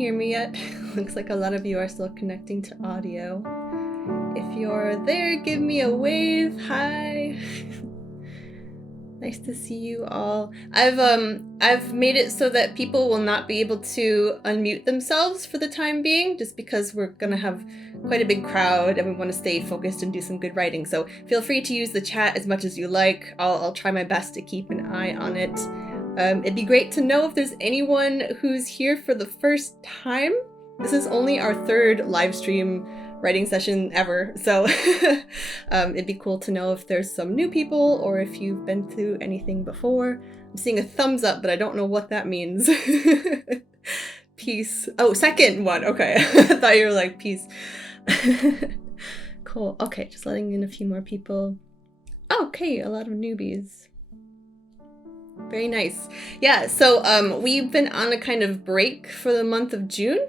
hear me yet? Looks like a lot of you are still connecting to audio. If you're there, give me a wave. Hi. Nice to see you all. I've made it so that people will not be able to unmute themselves for the time being, just because we're gonna have quite a big crowd and we want to stay focused and do some good writing. So feel free to use the chat as much as you like. I'll try my best to keep an eye on it. It'd be great to know if there's anyone who's here for the first time. This is only our third live stream writing session ever, so it'd be cool to know if there's some new people or if you've been through anything before. I'm seeing a thumbs up, but I don't know what that means. Peace. Oh, second one. Okay. I thought you were like, peace. Cool. Okay, just letting in a few more people. Oh, okay, a lot of newbies. Very nice. Yeah, so we've been on a kind of break for the month of June.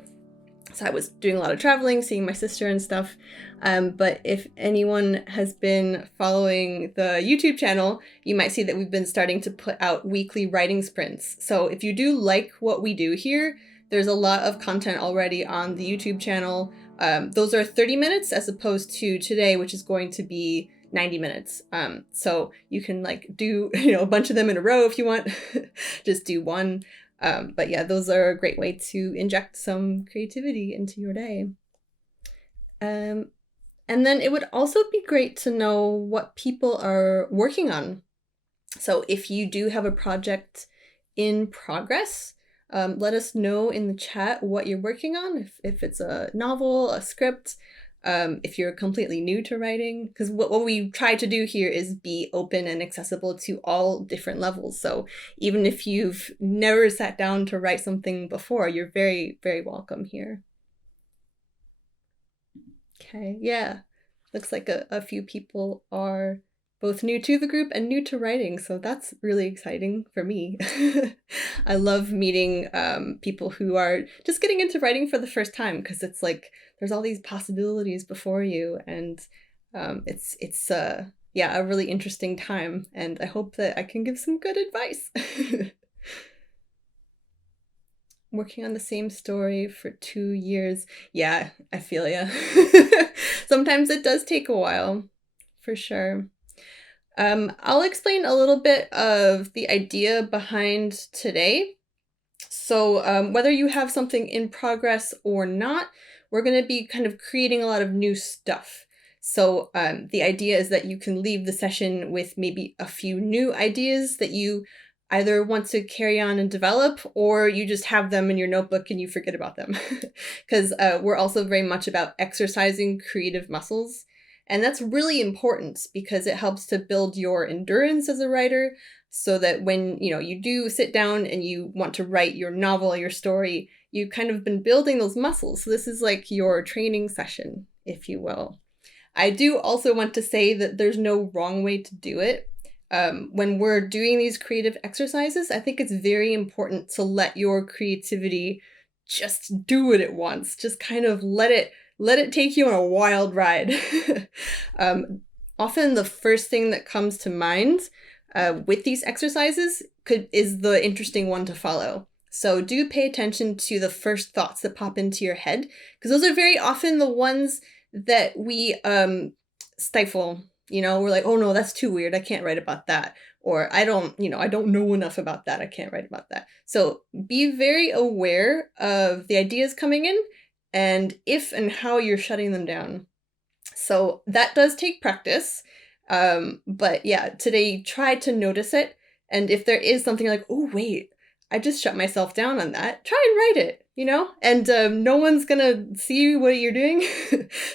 So I was doing a lot of traveling, seeing my sister and stuff. But if anyone has been following the YouTube channel, you might see that we've been starting to put out weekly writing sprints. So if you do like what we do here, there's a lot of content already on the YouTube channel. Those are 30 minutes as opposed to today, which is going to be 90 minutes. So you can like do, a bunch of them in a row if you want. Just do one. But yeah, those are a great way to inject some creativity into your day. And then it would also be great to know what people are working on. So if you do have a project in progress, let us know in the chat what you're working on, if it's a novel, a script, if you're completely new to writing, because what we try to do here is be open and accessible to all different levels. So even if you've never sat down to write something before, you're very, very welcome here. Okay, yeah. Looks like a few people are both new to the group and new to writing, so that's really exciting for me. I love meeting people who are just getting into writing for the first time, because it's like there's all these possibilities before you, and it's a really interesting time, and I hope that I can give some good advice. Working on the same story for 2 years. Yeah, I feel ya. Sometimes it does take a while, for sure. I'll explain a little bit of the idea behind today. So whether you have something in progress or not, we're going to be kind of creating a lot of new stuff. So the idea is that you can leave the session with maybe a few new ideas that you either want to carry on and develop, or you just have them in your notebook and you forget about them. Because we're also very much about exercising creative muscles. And that's really important because it helps to build your endurance as a writer, so that when you do sit down and you want to write your novel, your story, you've kind of been building those muscles. So this is like your training session, if you will. I do also want to say that there's no wrong way to do it. When we're doing these creative exercises, I think it's very important to let your creativity just do what it wants. Just kind of let it take you on a wild ride. Often the first thing that comes to mind with these exercises is the interesting one to follow. So do pay attention to the first thoughts that pop into your head, because those are very often the ones that we stifle. We're like, oh no, that's too weird. I can't write about that. Or I don't know enough about that. I can't write about that. So be very aware of the ideas coming in, and if and how you're shutting them down. So that does take practice. But yeah, today try to notice it. And if there is something like, oh wait, I just shut myself down on that, try and write it, and no one's gonna see what you're doing.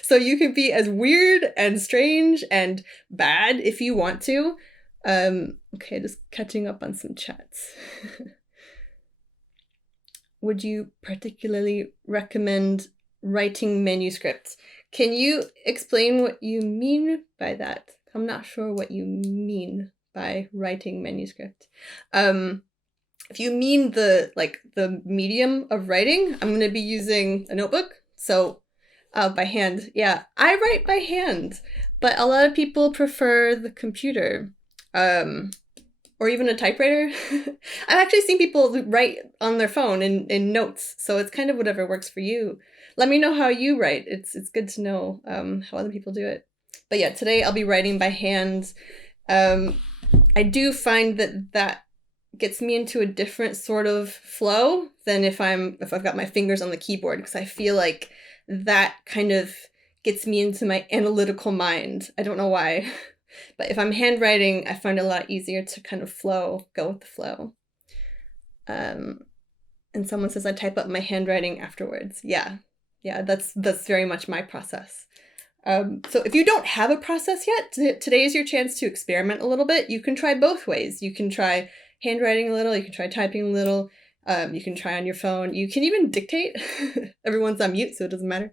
So you can be as weird and strange and bad if you want to. Okay, just catching up on some chats. Would you particularly recommend writing manuscripts? Can you explain what you mean by that? I'm not sure what you mean by writing manuscript. If you mean the medium of writing, I'm going to be using a notebook. So by hand. Yeah, I write by hand, but a lot of people prefer the computer. or even a typewriter. I've actually seen people write on their phone in notes, so it's kind of whatever works for you. Let me know how you write. It's good to know how other people do it. But yeah, today I'll be writing by hand. I do find that gets me into a different sort of flow than if I've got my fingers on the keyboard, because I feel like that kind of gets me into my analytical mind. I don't know why. But if I'm handwriting, I find it a lot easier to kind of go with the flow. And someone says I type up my handwriting afterwards. Yeah, that's very much my process. So if you don't have a process yet, today is your chance to experiment a little bit. You can try both ways. You can try handwriting a little, you can try typing a little, you can try on your phone, you can even dictate. Everyone's on mute, so it doesn't matter.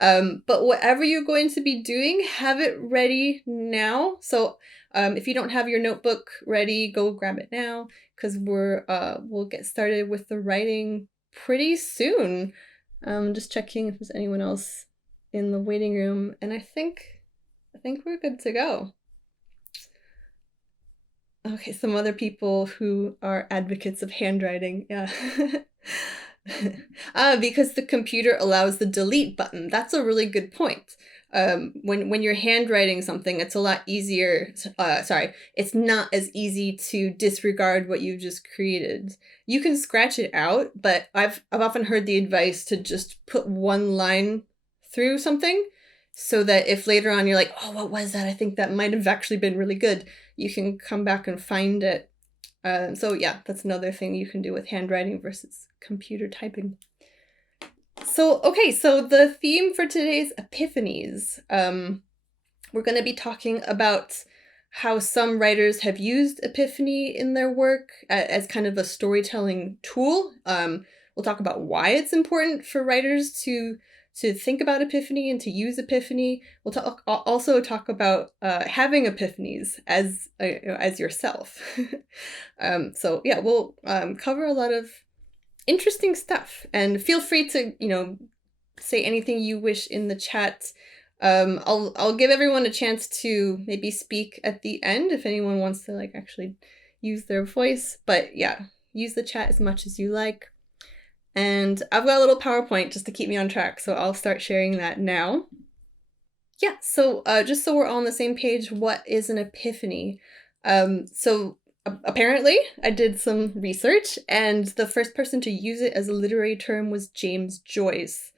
But whatever you're going to be doing, have it ready now. So if you don't have your notebook ready, go grab it now, because we'll get started with the writing pretty soon. Just checking if there's anyone else in the waiting room, and I think we're good to go. Okay, some other people who are advocates of handwriting, yeah. Because the computer allows the delete button. That's a really good point. When you're handwriting something, it's a lot easier. It's not as easy to disregard what you've just created. You can scratch it out, but I've often heard the advice to just put one line through something, so that if later on you're like, oh, what was that? I think that might have actually been really good. You can come back and find it. So yeah, that's another thing you can do with handwriting versus computer typing. So, okay, so the theme for today's Epiphanies. We're going to be talking about how some writers have used epiphany in their work as kind of a storytelling tool. We'll talk about why it's important for writers to think about epiphany and to use epiphany. We'll also talk about having epiphanies as yourself. So yeah, we'll cover a lot of interesting stuff, and feel free to say anything you wish in the chat. I'll give everyone a chance to maybe speak at the end if anyone wants to actually use their voice. But yeah, use the chat as much as you like. And I've got a little PowerPoint just to keep me on track, so I'll start sharing that now. Yeah, so just so we're all on the same page, what is an epiphany? So apparently I did some research, and the first person to use it as a literary term was James Joyce.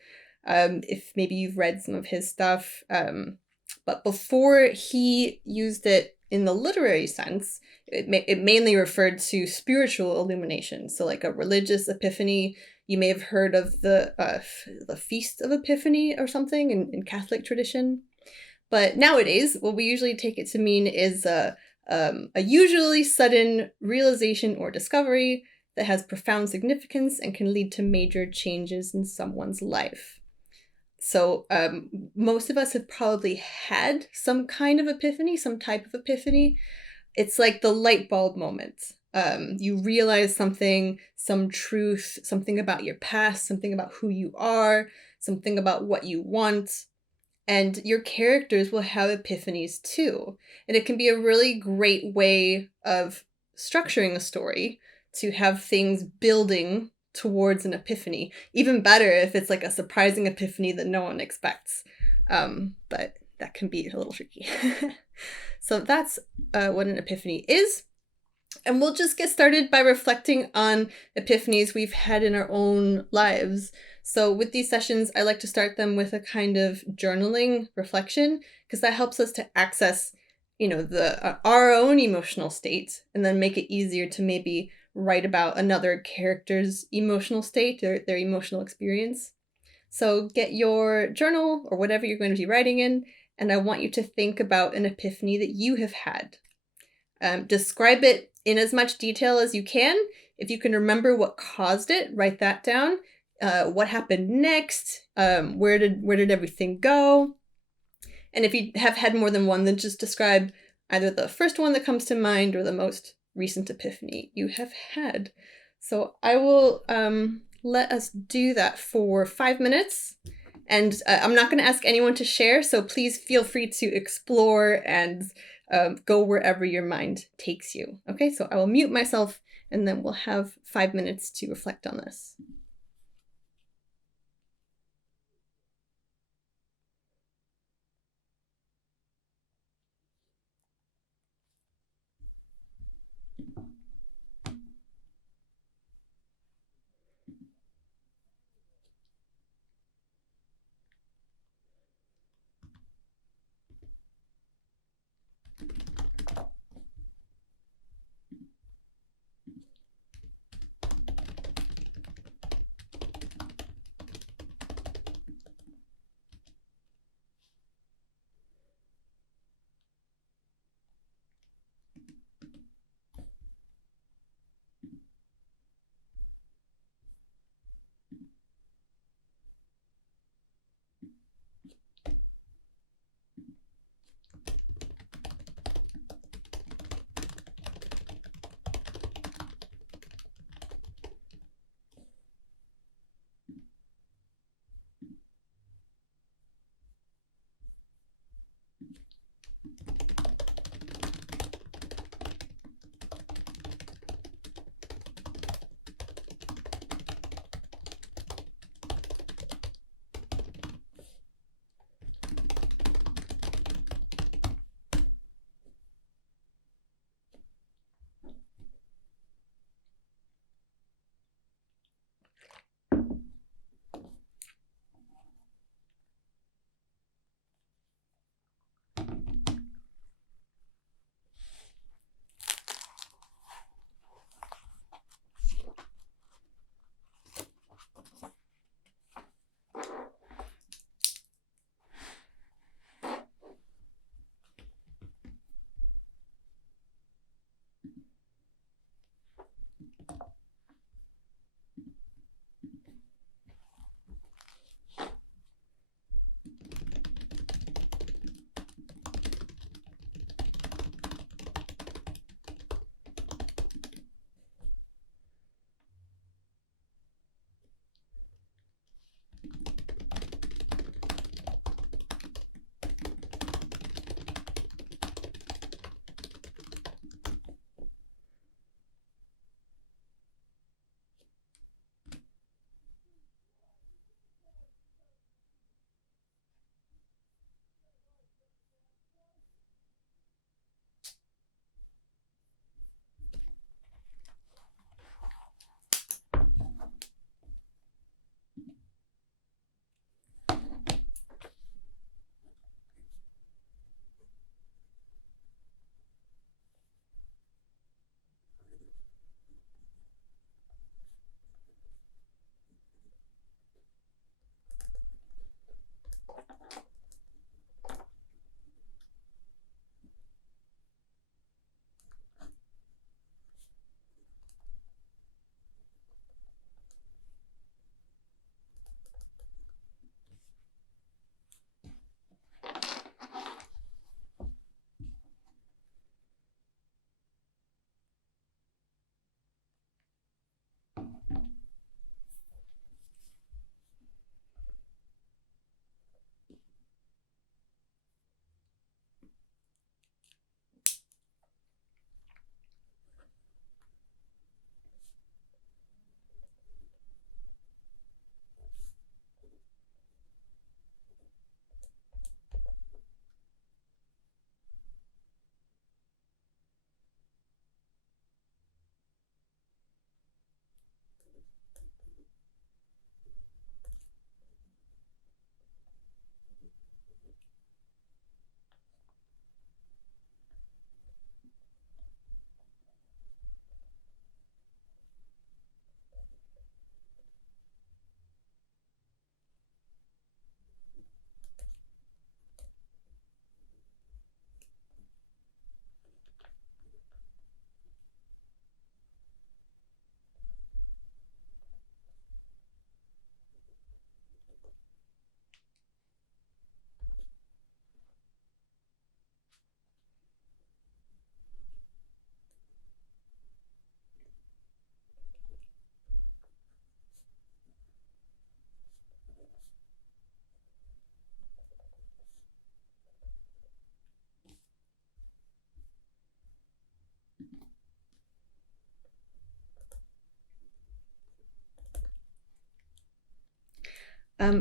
If maybe you've read some of his stuff, but before he used it in the literary sense, it mainly referred to spiritual illumination. So like a religious epiphany. You may have heard of the Feast of Epiphany or something in Catholic tradition. But nowadays, what we usually take it to mean is a usually sudden realization or discovery that has profound significance and can lead to major changes in someone's life. So most of us have probably had some kind of epiphany, some type of epiphany. It's like the light bulb moment. You realize something, some truth, something about your past, something about who you are, something about what you want. And your characters will have epiphanies too. And it can be a really great way of structuring a story to have things building towards an epiphany. Even better if it's like a surprising epiphany that no one expects. But that can be a little tricky. So that's what an epiphany is. And we'll just get started by reflecting on epiphanies we've had in our own lives. So with these sessions, I like to start them with a kind of journaling reflection, because that helps us to access, our own emotional state, and then make it easier to maybe write about another character's emotional state or their emotional experience. So get your journal or whatever you're going to be writing in, and I want you to think about an epiphany that you have had. Describe it in as much detail as you can. If you can remember what caused it, write that down. What happened next? Where did everything go? And if you have had more than one, then just describe either the first one that comes to mind or the most recent epiphany you have had. So I will let us do that for 5 minutes. And I'm not going to ask anyone to share, so please feel free to explore and go wherever your mind takes you. Okay, so I will mute myself and then we'll have 5 minutes to reflect on this.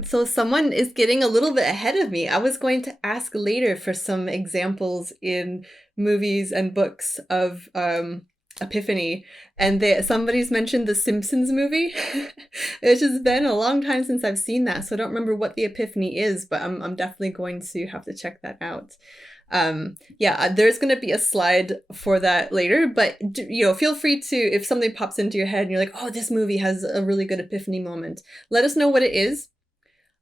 So someone is getting a little bit ahead of me. I was going to ask later for some examples in movies and books of Epiphany, and somebody's mentioned the Simpsons movie. It's just been a long time since I've seen that, so I don't remember what the Epiphany is, but I'm definitely going to have to check that out. Yeah, there's going to be a slide for that later, but feel free to, if something pops into your head and you're like, oh, this movie has a really good Epiphany moment, let us know what it is.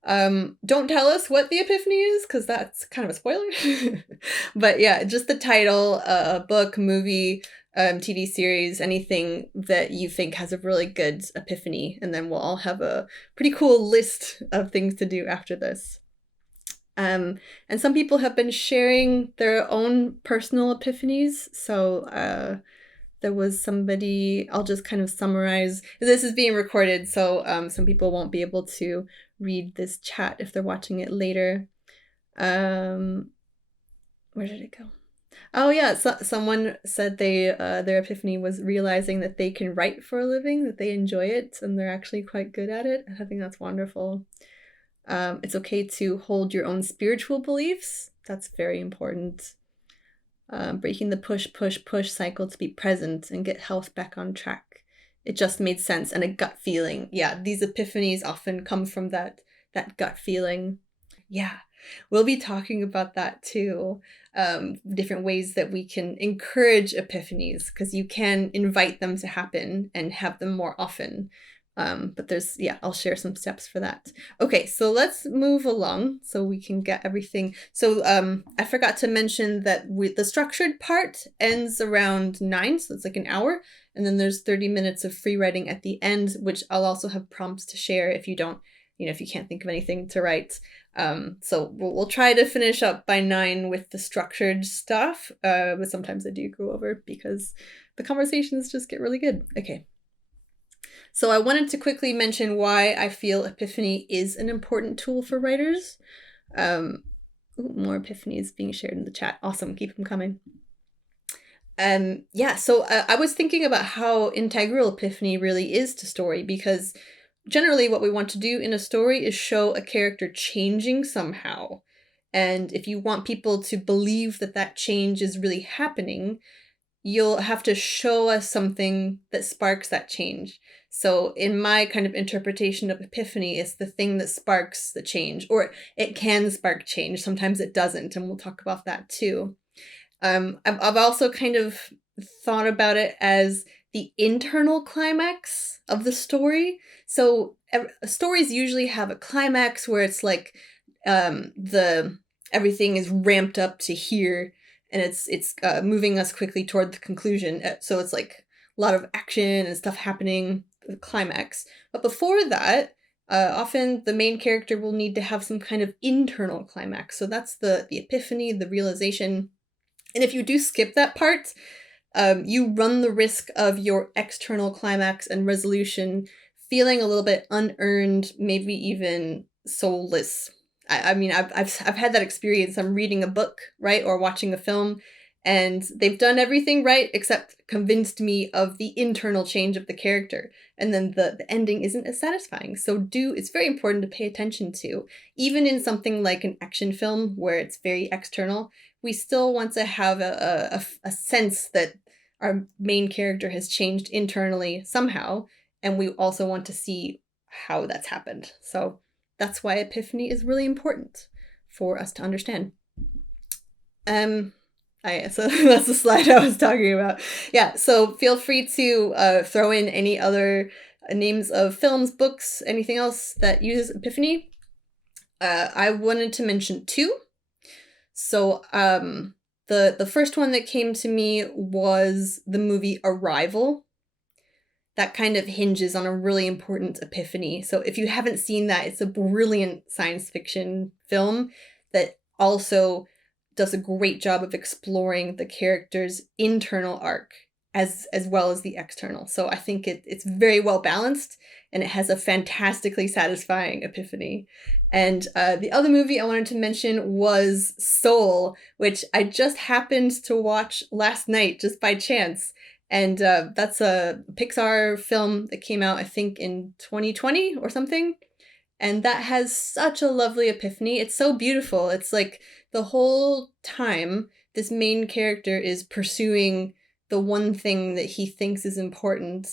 Don't tell us what the Epiphany is, because that's kind of a spoiler. But yeah, just the title, book, movie, TV series, anything that you think has a really good Epiphany, and then we'll all have a pretty cool list of things to do after this. And some people have been sharing their own personal epiphanies. So there was somebody, I'll just kind of summarize. This is being recorded, so some people won't be able to read this chat if they're watching it later. Where did it go? Oh yeah, someone said their epiphany was realizing that they can write for a living, that they enjoy it, and they're actually quite good at it. I think that's wonderful. It's okay to hold your own spiritual beliefs. That's very important. Breaking the push cycle to be present and get health back on track. It just made sense, and a gut feeling. Yeah, these epiphanies often come from that gut feeling. Yeah, we'll be talking about that too. Different ways that we can encourage epiphanies, because you can invite them to happen and have them more often. But I'll share some steps for that. Okay, so let's move along so we can get everything. So I forgot to mention that the structured part ends around 9, so it's like an hour. And then there's 30 minutes of free writing at the end, which I'll also have prompts to share if you don't, if you can't think of anything to write. So we'll try to finish up by 9 with the structured stuff. But sometimes I do go over because the conversations just get really good. Okay. So I wanted to quickly mention why I feel Epiphany is an important tool for writers. More epiphanies being shared in the chat. Awesome. Keep them coming. So I was thinking about how integral Epiphany really is to story, because generally what we want to do in a story is show a character changing somehow. And if you want people to believe that change is really happening, you'll have to show us something that sparks that change. So in my kind of interpretation of Epiphany, it's the thing that sparks the change, or it can spark change. Sometimes it doesn't, and we'll talk about that too. I've also kind of thought about it as the internal climax of the story. So stories usually have a climax where it's like everything is ramped up to here, and it's moving us quickly toward the conclusion. So it's like a lot of action and stuff happening, the climax. But before that, often the main character will need to have some kind of internal climax. So that's the epiphany, the realization. And if you do skip that part, you run the risk of your external climax and resolution feeling a little bit unearned, maybe even soulless. I mean, I've had that experience. I'm reading a book, right, or watching a film, and they've done everything right except convinced me of the internal change of the character, and then the ending isn't as satisfying. So it's very important to pay attention to, even in something like an action film where it's very external. We still want to have a sense that our main character has changed internally somehow, and we also want to see how that's happened. So that's why Epiphany is really important for us to understand. So that's the slide I was talking about. Yeah, so feel free to throw in any other names of films, books, anything else that uses Epiphany. I wanted to mention 2. So the first one that came to me was the movie Arrival. That kind of hinges on a really important epiphany. So if you haven't seen that, it's a brilliant science fiction film that also does a great job of exploring the character's internal arc as well as the external. So I think it's very well balanced, and it has a fantastically satisfying epiphany. And the other movie I wanted to mention was Soul, which I just happened to watch last night just by chance. And that's a Pixar film that came out, I think, in 2020 or something. And that has such a lovely epiphany. It's so beautiful. It's like the whole time this main character is pursuing the one thing that he thinks is important.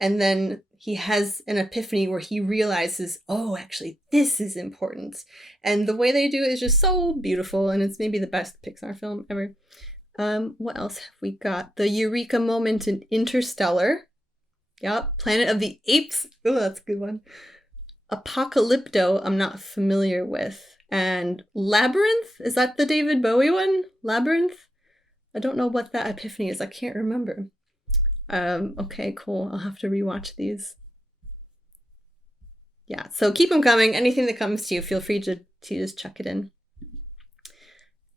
And then he has an epiphany where he realizes, oh, actually, this is important. And the way they do it is just so beautiful. And it's maybe the best Pixar film ever. What else have we got? The Eureka moment in Interstellar. Yep. Planet of the Apes. Oh, that's a good one. Apocalypto, I'm not familiar with. And Labyrinth? Is that the David Bowie one? Labyrinth? I don't know what that epiphany is. I can't remember. Okay, cool. I'll have to rewatch these. Yeah, so keep them coming. Anything that comes to you, feel free to just chuck it in.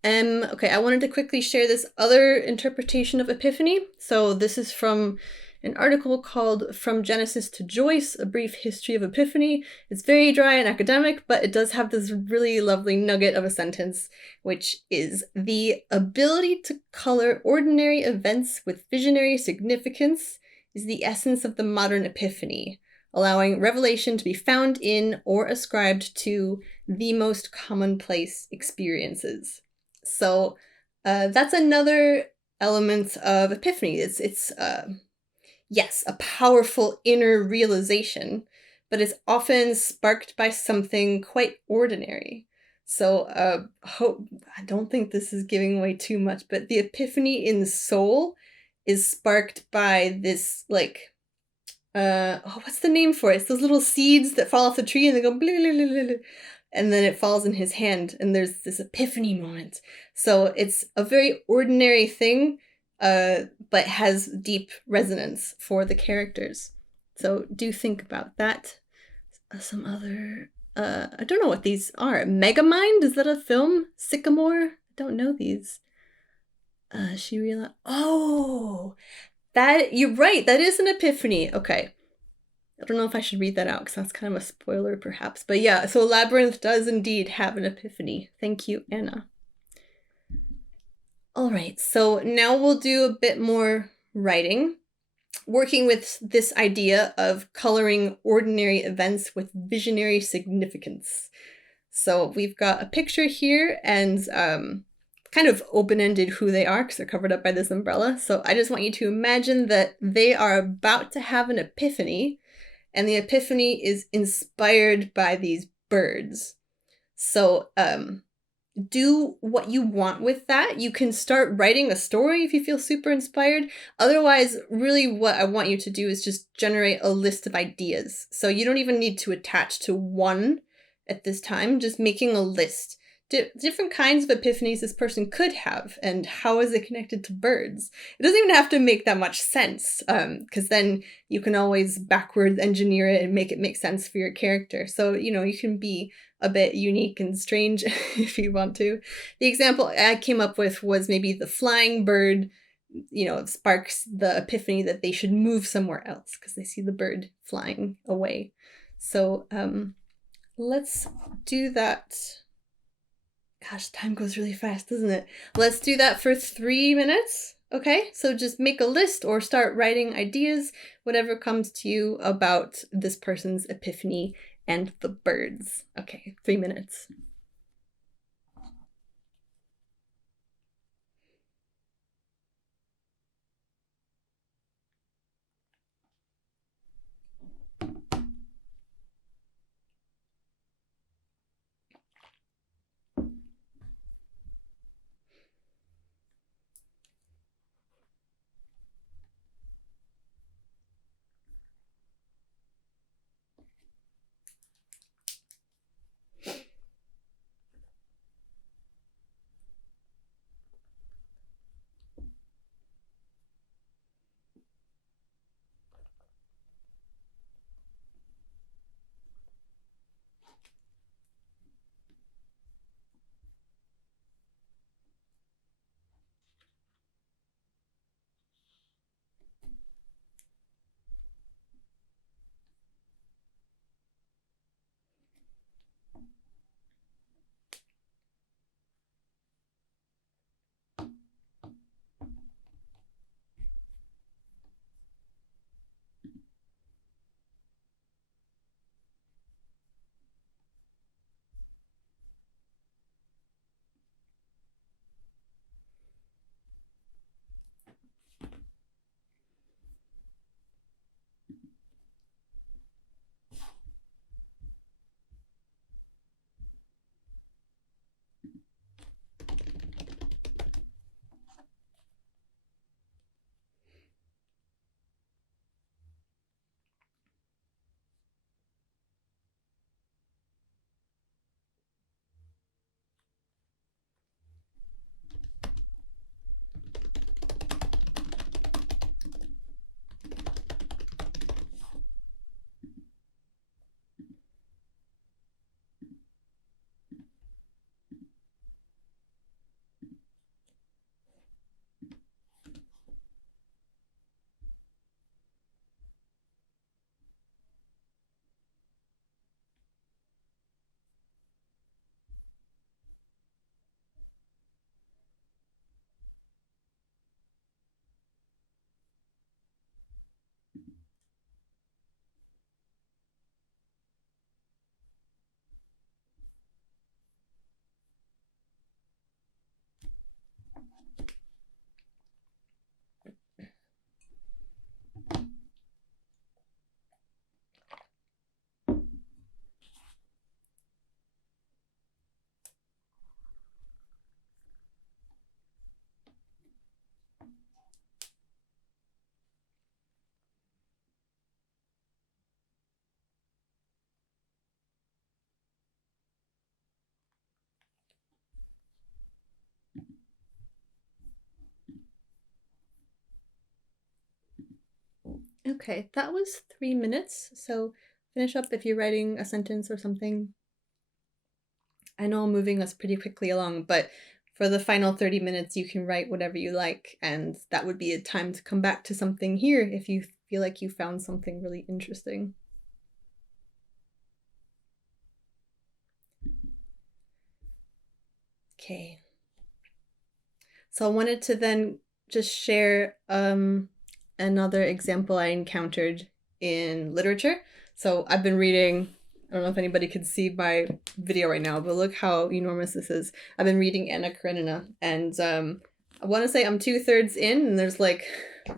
Okay, I wanted to quickly share this other interpretation of epiphany. So this is from an article called From Genesis to Joyce, A Brief History of Epiphany. It's very dry and academic, but it does have this really lovely nugget of a sentence, which is the ability to color ordinary events with visionary significance is the essence of the modern epiphany, allowing revelation to be found in or ascribed to the most commonplace experiences. So that's another element of epiphany. It's yes, a powerful inner realization, but it's often sparked by something quite ordinary. So I don't think this is giving away too much, but the epiphany in Soul is sparked by this, like, what's the name for it? It's those little seeds that fall off the tree and they go blah, blah, blah, blah, blah, and then it falls in his hand and there's this epiphany moment. So it's a very ordinary thing, but has deep resonance for the characters. So do think about that. Some other, I don't know what these are. Megamind? Is that a film? Sycamore? I don't know these. She realized, oh, that, you're right, that is an epiphany. Okay. I don't know if I should read that out because that's kind of a spoiler perhaps. But yeah, so Labyrinth does indeed have an epiphany. Thank you, Anna. All right, so now we'll do a bit more writing, working with this idea of coloring ordinary events with visionary significance. So we've got a picture here and kind of open-ended who they are because they're covered up by this umbrella. So I just want you to imagine that they are about to have an epiphany, and the epiphany is inspired by these birds. So do what you want with that. You can start writing a story if you feel super inspired. Otherwise, really what I want you to do is just generate a list of ideas. So you don't even need to attach to one at this time, just making a list. Different kinds of epiphanies this person could have, and how is it connected to birds? It doesn't even have to make that much sense, because then you can always backwards engineer it and make it make sense for your character. So, you know, you can be a bit unique and strange if you want to. The example I came up with was maybe the flying bird, you know, sparks the epiphany that they should move somewhere else because they see the bird flying away. So let's do that. Gosh, time goes really fast, doesn't it? Let's do that for 3 minutes. Okay, so just make a list or start writing ideas, whatever comes to you about this person's epiphany and the birds. Okay, 3 minutes. Okay, that was 3 minutes. So finish up if you're writing a sentence or something. I know I'm moving us pretty quickly along, but for the final 30 minutes, you can write whatever you like, and that would be a time to come back to something here if you feel like you found something really interesting. Okay. So I wanted to then just share another example I encountered in literature. So I've been reading, I don't know if anybody can see my video right now, but look how enormous this is. I've been reading Anna Karenina, and I want to say I'm 2/3 in, and there's like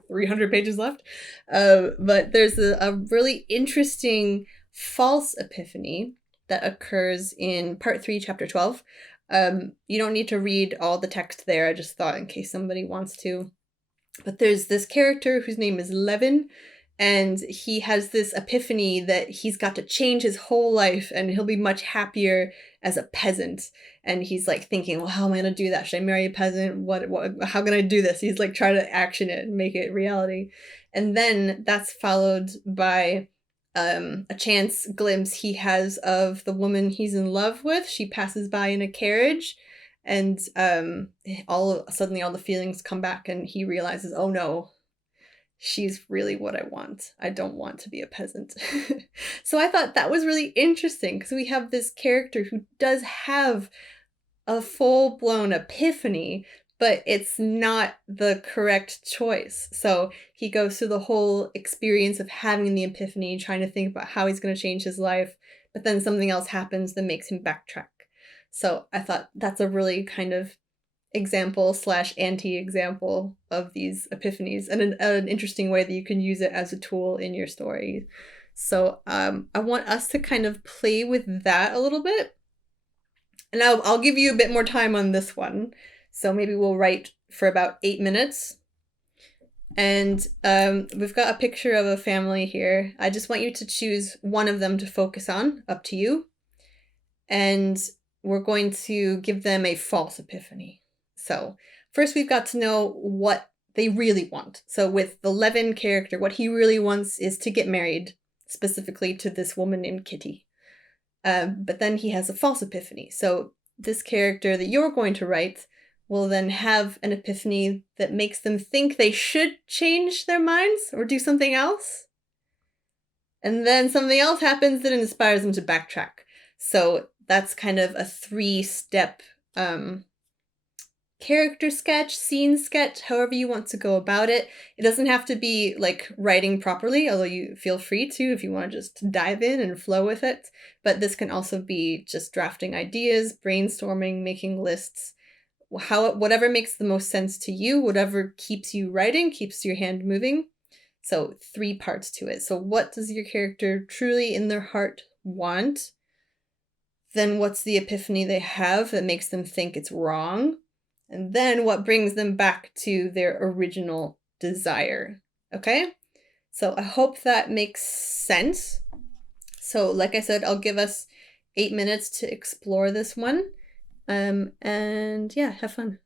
300 pages left. But there's a really interesting false epiphany that occurs in part 3, chapter 12. You don't need to read all the text there. I just thought in case somebody wants to. But there's this character whose name is Levin, and he has this epiphany that he's got to change his whole life and he'll be much happier as a peasant. And he's like thinking, well, how am I going to do that? Should I marry a peasant? How can I do this? He's like trying to action it and make it reality. And then that's followed by a chance glimpse he has of the woman he's in love with. She passes by in a carriage, and suddenly all the feelings come back, and he realizes, oh no, she's really what I want. I don't want to be a peasant. So I thought that was really interesting because we have this character who does have a full-blown epiphany, but it's not the correct choice. So he goes through the whole experience of having the epiphany, trying to think about how he's going to change his life, but then something else happens that makes him backtrack. So I thought that's a really kind of example / anti-example of these epiphanies, and an interesting way that you can use it as a tool in your story. So I want us to kind of play with that a little bit. And I'll give you a bit more time on this one. So maybe we'll write for about 8 minutes. And we've got a picture of a family here. I just want you to choose one of them to focus on, up to you. And we're going to give them a false epiphany. So first we've got to know what they really want. So with the Levin character, what he really wants is to get married, specifically to this woman named Kitty. But then he has a false epiphany. So this character that you're going to write will then have an epiphany that makes them think they should change their minds or do something else. And then something else happens that inspires them to backtrack. So that's kind of a 3-step character sketch, scene sketch, however you want to go about it. It doesn't have to be like writing properly, although you feel free to if you want to just dive in and flow with it. But this can also be just drafting ideas, brainstorming, making lists, whatever makes the most sense to you, whatever keeps you writing, keeps your hand moving. So 3 parts to it. So what does your character truly in their heart want? Then what's the epiphany they have that makes them think it's wrong? And then what brings them back to their original desire. Okay? So I hope that makes sense. So like I said, I'll give us 8 minutes to explore this one. And yeah, have fun.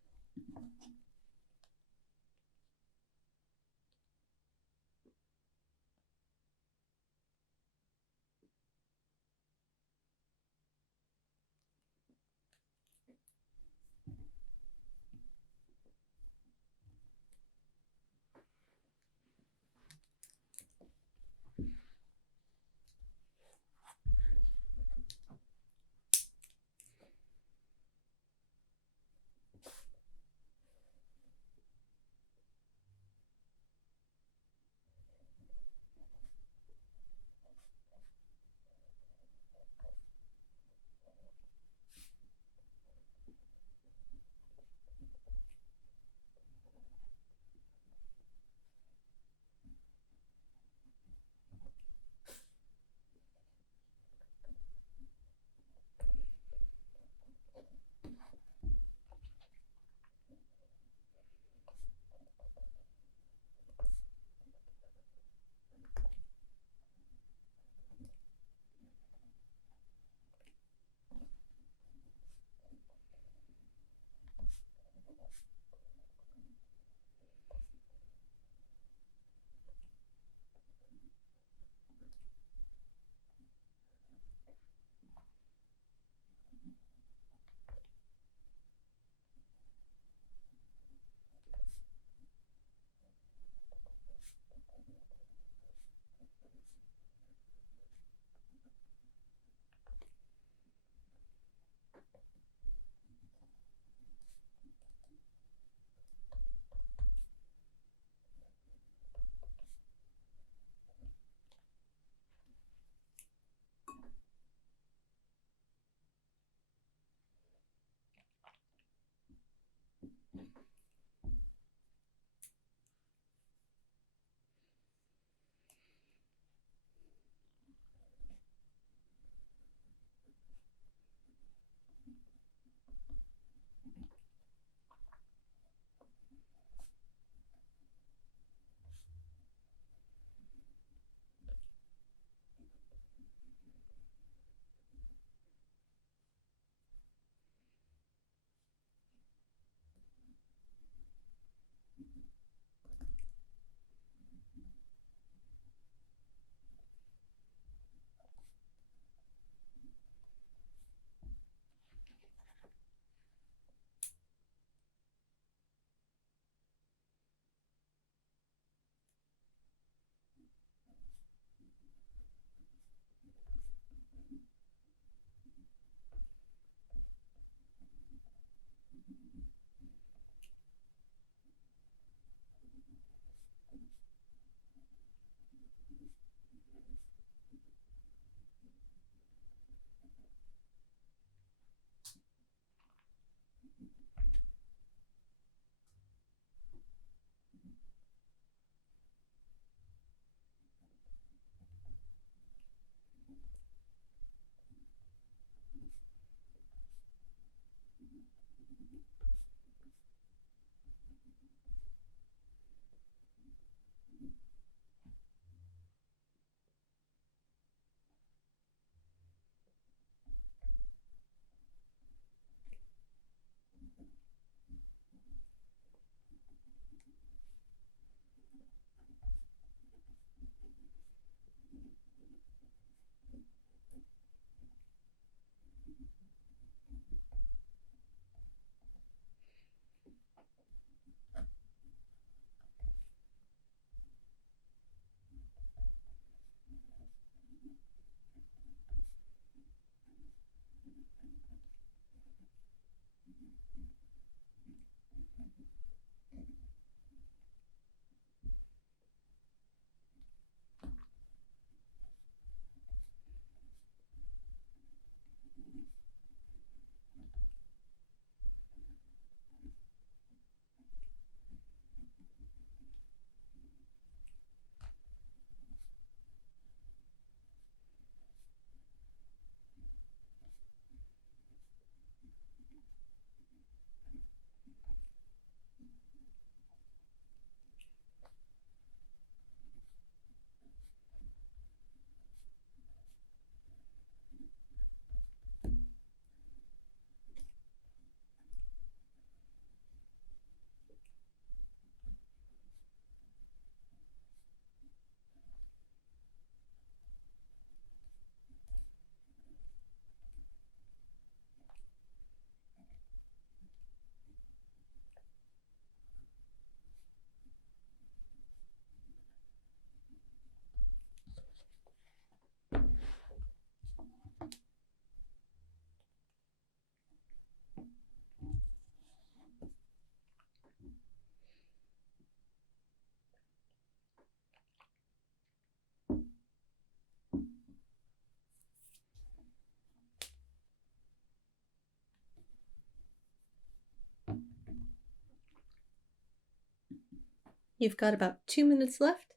You've got about 2 minutes left.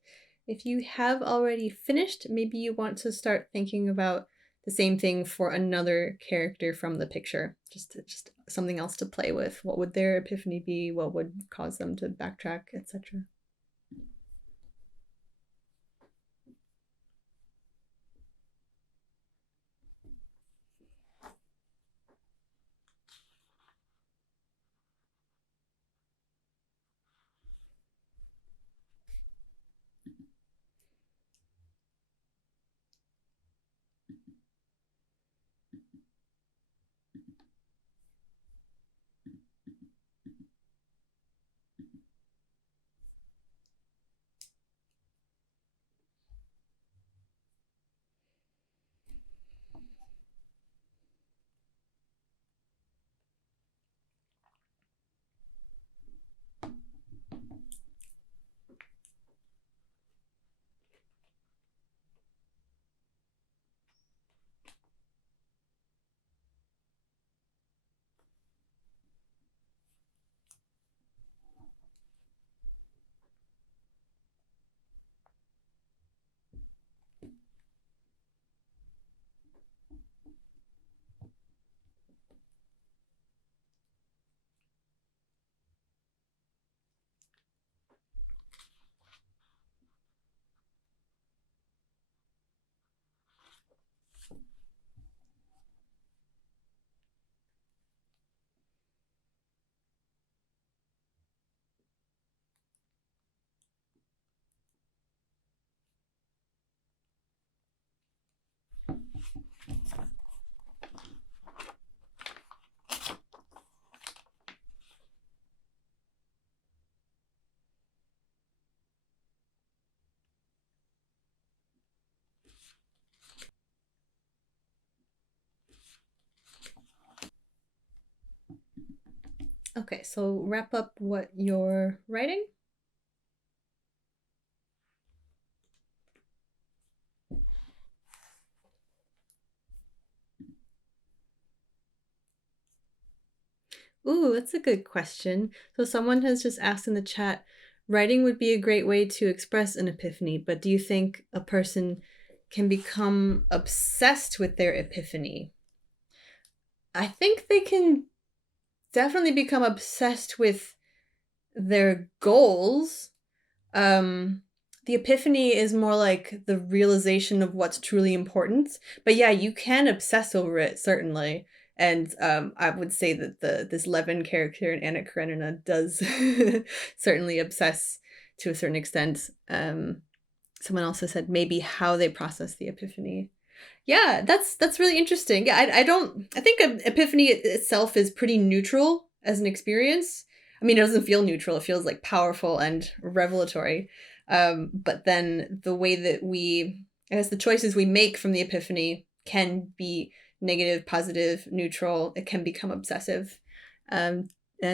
If you have already finished, maybe you want to start thinking about the same thing for another character from the picture. Just something else to play with. What would their epiphany be? What would cause them to backtrack, etc.? Okay, so wrap up what you're writing. Ooh, that's a good question. So someone has just asked in the chat, writing would be a great way to express an epiphany, but do you think a person can become obsessed with their epiphany? I think they can definitely become obsessed with their goals. The epiphany is more like the realization of what's truly important. But yeah, you can obsess over it, certainly. And I would say that this Levin character in Anna Karenina does certainly obsess to a certain extent. Someone also said maybe how they process the epiphany. Yeah, that's really interesting. Yeah, I think epiphany itself is pretty neutral as an experience. I mean, it doesn't feel neutral. It feels like powerful and revelatory. But then the way that I guess the choices we make from the epiphany can be negative, positive, neutral. It can become obsessive. And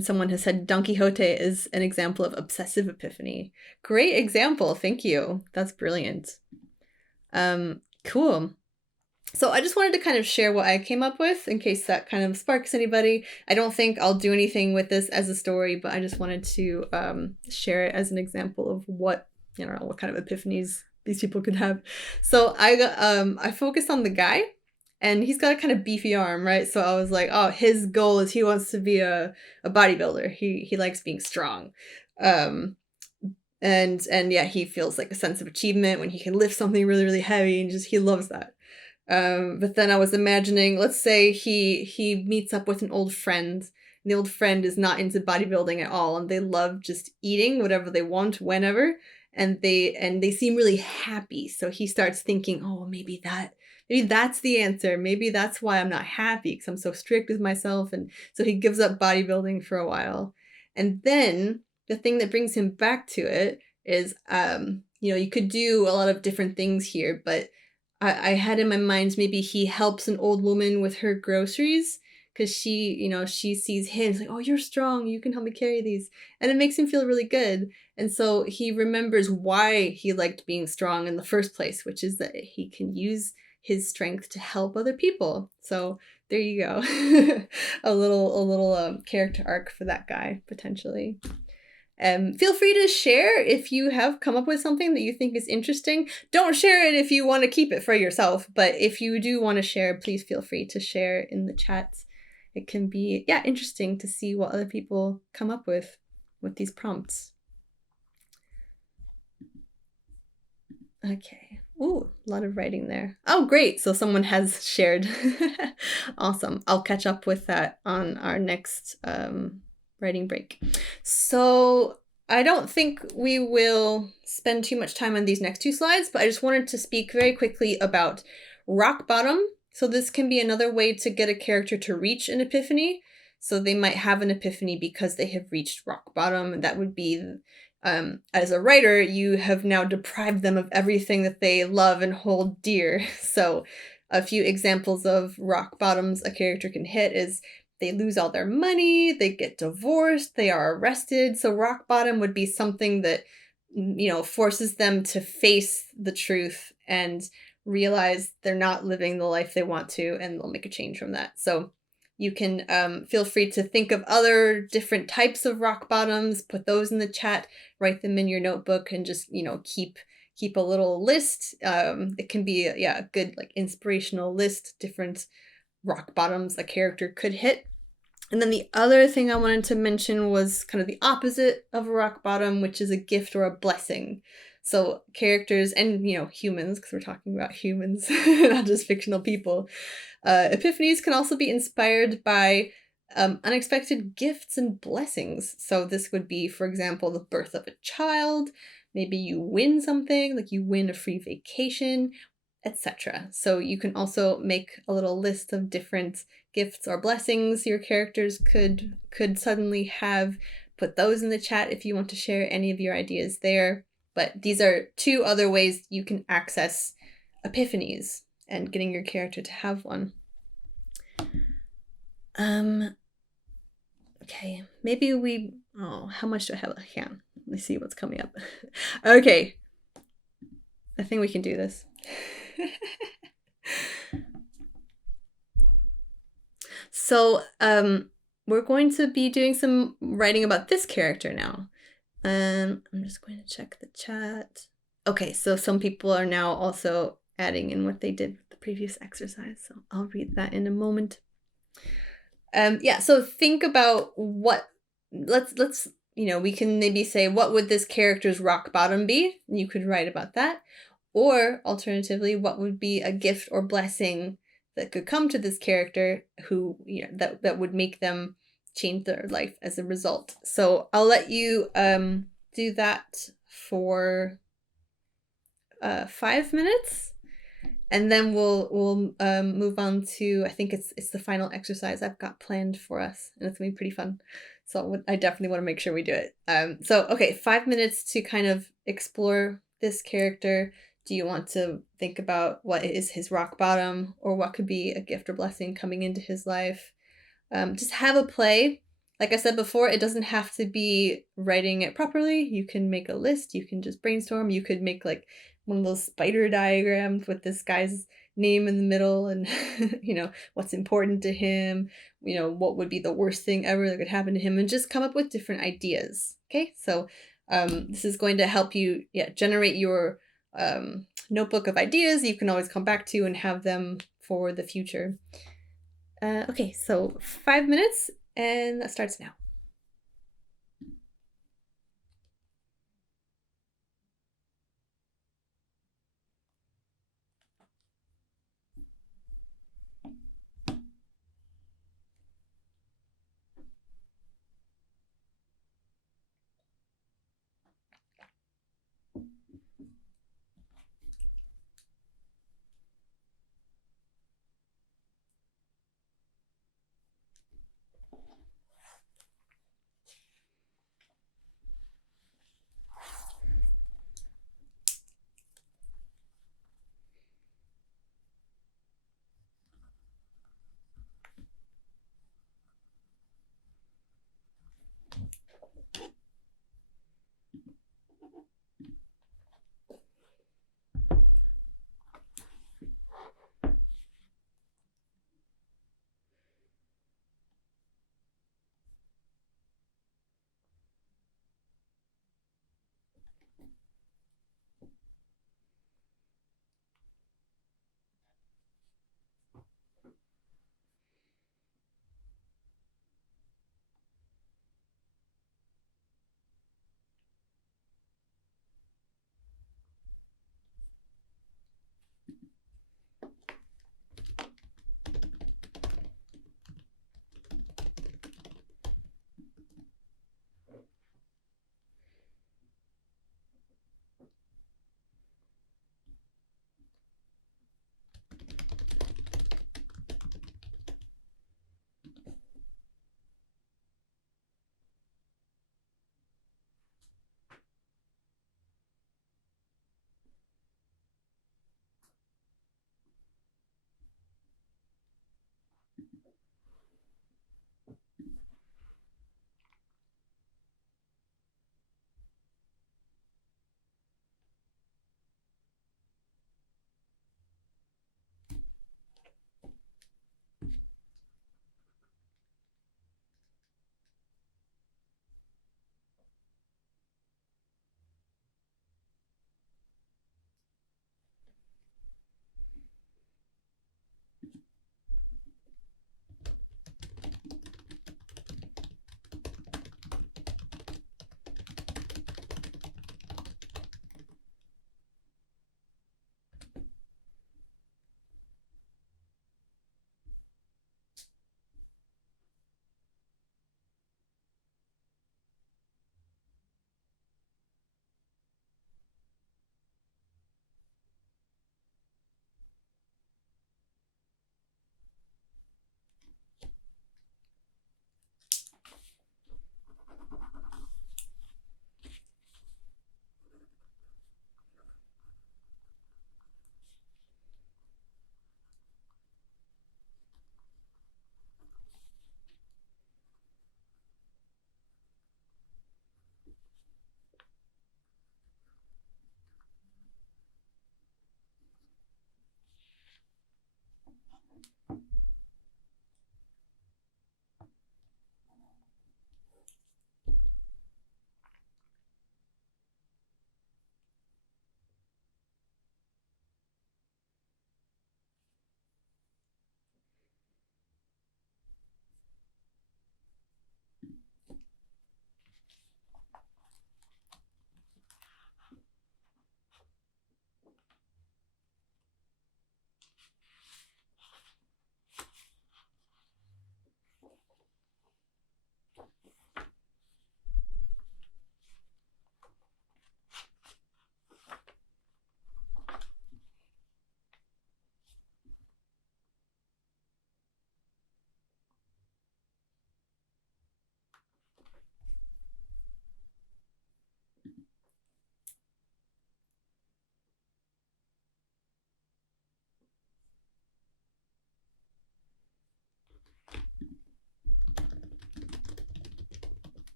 someone has said Don Quixote is an example of obsessive epiphany. Great example. Thank you. That's brilliant. Cool. So I just wanted to kind of share what I came up with in case that kind of sparks anybody. I don't think I'll do anything with this as a story, but I just wanted to share it as an example of what kind of epiphanies these people could have. So I focused on the guy, and he's got a kind of beefy arm, right? So I was like, oh, his goal is he wants to be a bodybuilder. He likes being strong. And yeah, he feels like a sense of achievement when he can lift something really, really heavy, and he loves that. But then I was imagining, let's say he meets up with an old friend. And the old friend is not into bodybuilding at all, and they love just eating whatever they want, whenever, and they seem really happy. So he starts thinking, oh, maybe that's the answer. Maybe that's why I'm not happy, because I'm so strict with myself. And so he gives up bodybuilding for a while, and then the thing that brings him back to it is, you could do a lot of different things here, but I had in my mind maybe he helps an old woman with her groceries because she sees him. It's like, oh, you're strong. You can help me carry these. And it makes him feel really good. And so he remembers why he liked being strong in the first place, which is that he can use his strength to help other people. So there you go. a little character arc for that guy, potentially. Feel free to share if you have come up with something that you think is interesting. Don't share it if you want to keep it for yourself, but if you do want to share, please feel free to share in the chat. It can be, interesting to see what other people come up with these prompts. Okay. Ooh, a lot of writing there. Oh, great. So someone has shared. Awesome. I'll catch up with that on our next writing break. So I don't think we will spend too much time on these next two slides, but I just wanted to speak very quickly about rock bottom. So this can be another way to get a character to reach an epiphany. So they might have an epiphany because they have reached rock bottom, and that would be as a writer, you have now deprived them of everything that they love and hold dear. So a few examples of rock bottoms a character can hit is they lose all their money, they get divorced, they are arrested. So rock bottom would be something that, forces them to face the truth and realize they're not living the life they want to, and they'll make a change from that. So you can feel free to think of other different types of rock bottoms, put those in the chat, write them in your notebook, and just, keep a little list. It can be a good inspirational list, different rock bottoms a character could hit. And then the other thing I wanted to mention was kind of the opposite of a rock bottom, which is a gift or a blessing. So characters and, humans, because we're talking about humans, not just fictional people. Epiphanies can also be inspired by unexpected gifts and blessings. So this would be, for example, the birth of a child. Maybe you win something, like you win a free vacation, etc. So you can also make a little list of different gifts or blessings your characters could suddenly have. Put those in the chat if you want to share any of your ideas there. But these are two other ways you can access epiphanies and getting your character to have one. Okay, maybe how much do I have? Yeah, let me see what's coming up. Okay, I think we can do this. So, we're going to be doing some writing about this character now. I'm just going to check the chat. Okay, so some people are now also adding in what they did with the previous exercise, so I'll read that in a moment. So think about let's we can maybe say, what would this character's rock bottom be? You could write about that. Or alternatively, what would be a gift or blessing that could come to this character who, that would make them change their life as a result. So I'll let you do that for 5 minutes, and then we'll move on to, I think it's the final exercise I've got planned for us, and it's gonna be pretty fun. So I definitely want to make sure we do it. Okay, 5 minutes to kind of explore this character. Do you want to think about what is his rock bottom, or what could be a gift or blessing coming into his life? Just have a play. Like I said before, it doesn't have to be writing it properly. You can make a list. You can just brainstorm. You could make one of those spider diagrams with this guy's name in the middle and, what's important to him, what would be the worst thing ever that could happen to him, and just come up with different ideas. Okay, so this is going to help you generate your notebook of ideas you can always come back to and have them for the future. Okay, so 5 minutes, and that starts now.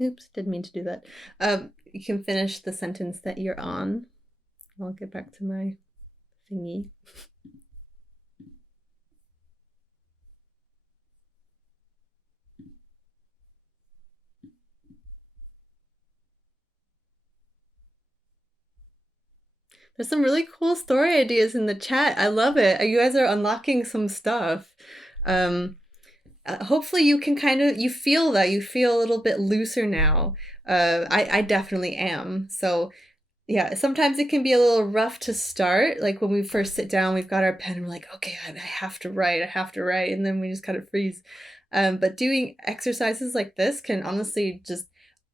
Oops, didn't mean to do that. You can finish the sentence that you're on. I'll get back to my thingy. There's some really cool story ideas in the chat. I love it. You guys are unlocking some stuff. Hopefully you can you feel that. You feel a little bit looser now. I definitely am. So yeah, sometimes it can be a little rough to start. Like when we first sit down, we've got our pen and we're like, okay, I have to write. And then we just kind of freeze. But doing exercises like this can honestly just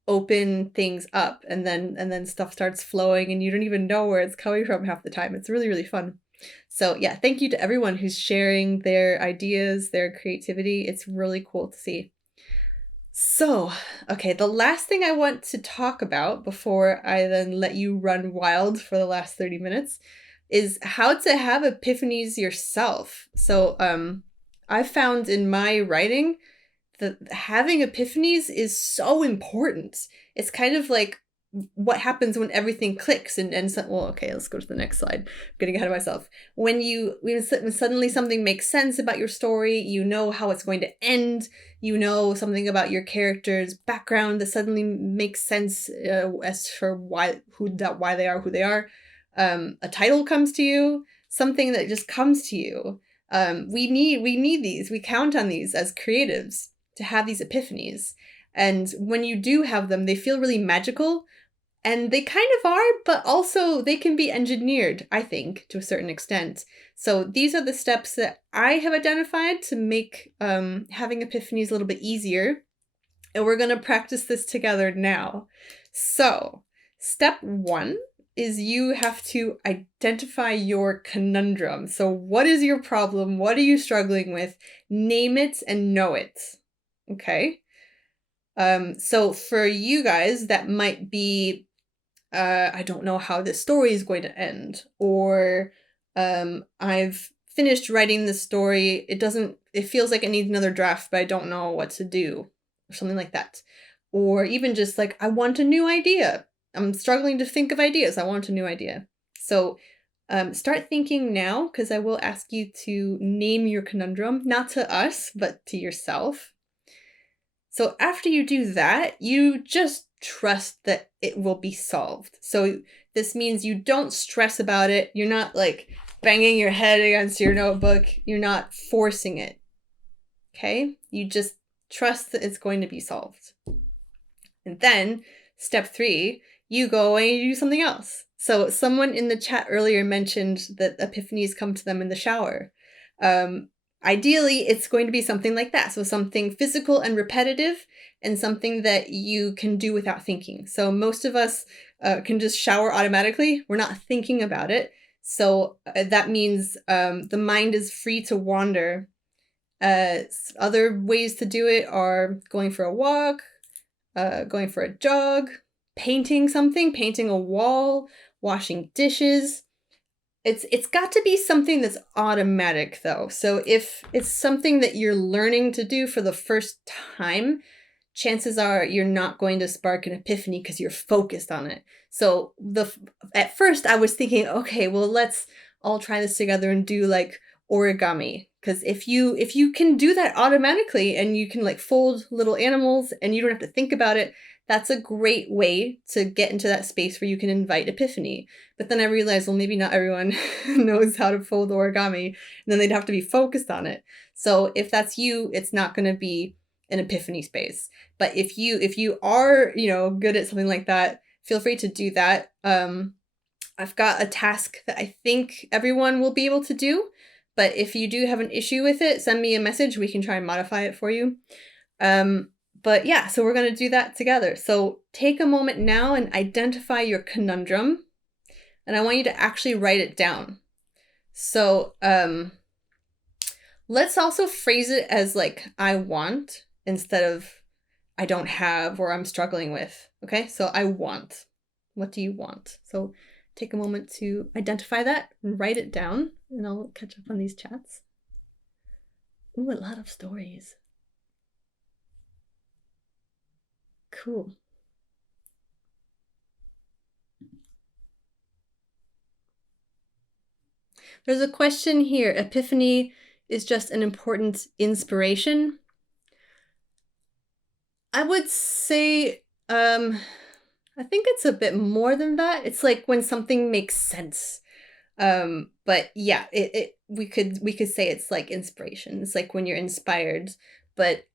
open things up, and then stuff starts flowing and you don't even know where it's coming from half the time. It's really, really fun. So yeah, thank you to everyone who's sharing their ideas, their creativity. It's really cool to see. So, okay, the last thing I want to talk about before I then let you run wild for the last 30 minutes is how to have epiphanies yourself. So, I found in my writing that having epiphanies is so important. It's kind of like what happens when everything clicks and so, well, okay, let's go to the next slide. I'm getting ahead of myself. When suddenly something makes sense about your story, you know how it's going to end, you know something about your character's background that suddenly makes sense as for why they are who they are. A title comes to you, something that just comes to you. We need these. We count on these as creatives to have these epiphanies. And when you do have them, they feel really magical. And they kind of are, but also they can be engineered, I think, to a certain extent. So these are the steps that I have identified to make having epiphanies a little bit easier. And we're going to practice this together now. So step 1 is you have to identify your conundrum. So what is your problem? What are you struggling with? Name it and know it. Okay? So for you guys, that might be I don't know how this story is going to end, or I've finished writing the story. It feels like it needs another draft, but I don't know what to do, or something like that. Or even just like, I want a new idea. I'm struggling to think of ideas. I want a new idea. So start thinking now, because I will ask you to name your conundrum, not to us, but to yourself. So after you do that, you just trust that it will be solved. So this means you don't stress about it. You're not like banging your head against your notebook. You're not forcing it. Okay? You just trust that it's going to be solved. And then step 3, you go and you do something else. So someone in the chat earlier mentioned that epiphanies come to them in the shower. Ideally, it's going to be something like that. So something physical and repetitive, and something that you can do without thinking. So most of us can just shower automatically. We're not thinking about it. So that means the mind is free to wander. Other ways to do it are going for a walk, going for a jog, painting something, painting a wall, washing dishes. It's got to be something that's automatic, though. So if it's something that you're learning to do for the first time, chances are you're not going to spark an epiphany because you're focused on it. So at first I was thinking, okay, well, let's all try this together and do like origami. Because if you can do that automatically and you can like fold little animals and you don't have to think about it, that's a great way to get into that space where you can invite epiphany. But then I realized, well, maybe not everyone knows how to fold origami, and then they'd have to be focused on it. So if that's you, it's not going to be an epiphany space. But if you are, good at something like that, feel free to do that. I've got a task that I think everyone will be able to do. But if you do have an issue with it, send me a message. We can try and modify it for you. But yeah, so we're going to do that together. So take a moment now and identify your conundrum. And I want you to actually write it down. So let's also phrase it as like, I want, instead of I don't have or I'm struggling with. Okay, so I want. What do you want? So take a moment to identify that and write it down, and I'll catch up on these chats. Ooh, a lot of stories. Cool. There's a question here. Epiphany is just an important inspiration. I would say, I think it's a bit more than that. It's like when something makes sense. But yeah, we could say it's like inspiration. It's like when you're inspired. But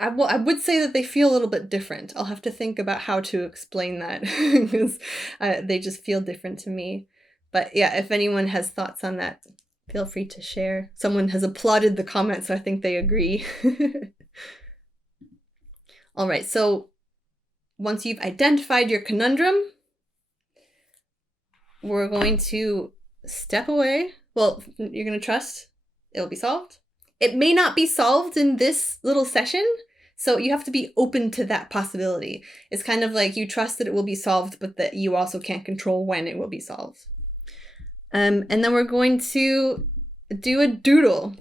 I would say that they feel a little bit different. I'll have to think about how to explain that because they just feel different to me. But yeah, if anyone has thoughts on that, feel free to share. Someone has applauded the comment, so I think they agree. All right, so once you've identified your conundrum, we're going to step away. Well, you're going to trust it'll be solved. It may not be solved in this little session, so you have to be open to that possibility. It's kind of like you trust that it will be solved, but that you also can't control when it will be solved. And then we're going to do a doodle.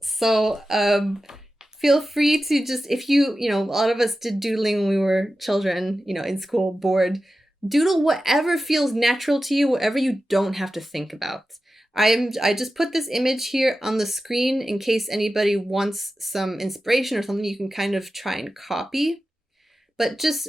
So feel free to just, if you know, a lot of us did doodling when we were children, you know, in school, bored. Doodle whatever feels natural to you, whatever you don't have to think about. I just put this image here on the screen in case anybody wants some inspiration or something you can kind of try and copy. But just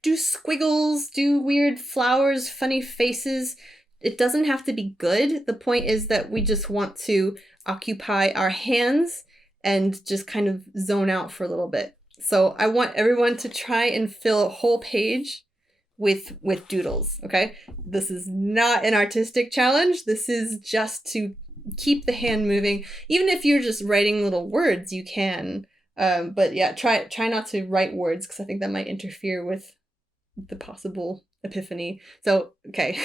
do squiggles, do weird flowers, funny faces. It doesn't have to be good. The point is that we just want to occupy our hands and just kind of zone out for a little bit. So I want everyone to try and fill a whole page with doodles, okay? This is not an artistic challenge. This is just to keep the hand moving. Even if you're just writing little words, you can. But yeah, try not to write words because I think that might interfere with the possible epiphany. So, okay.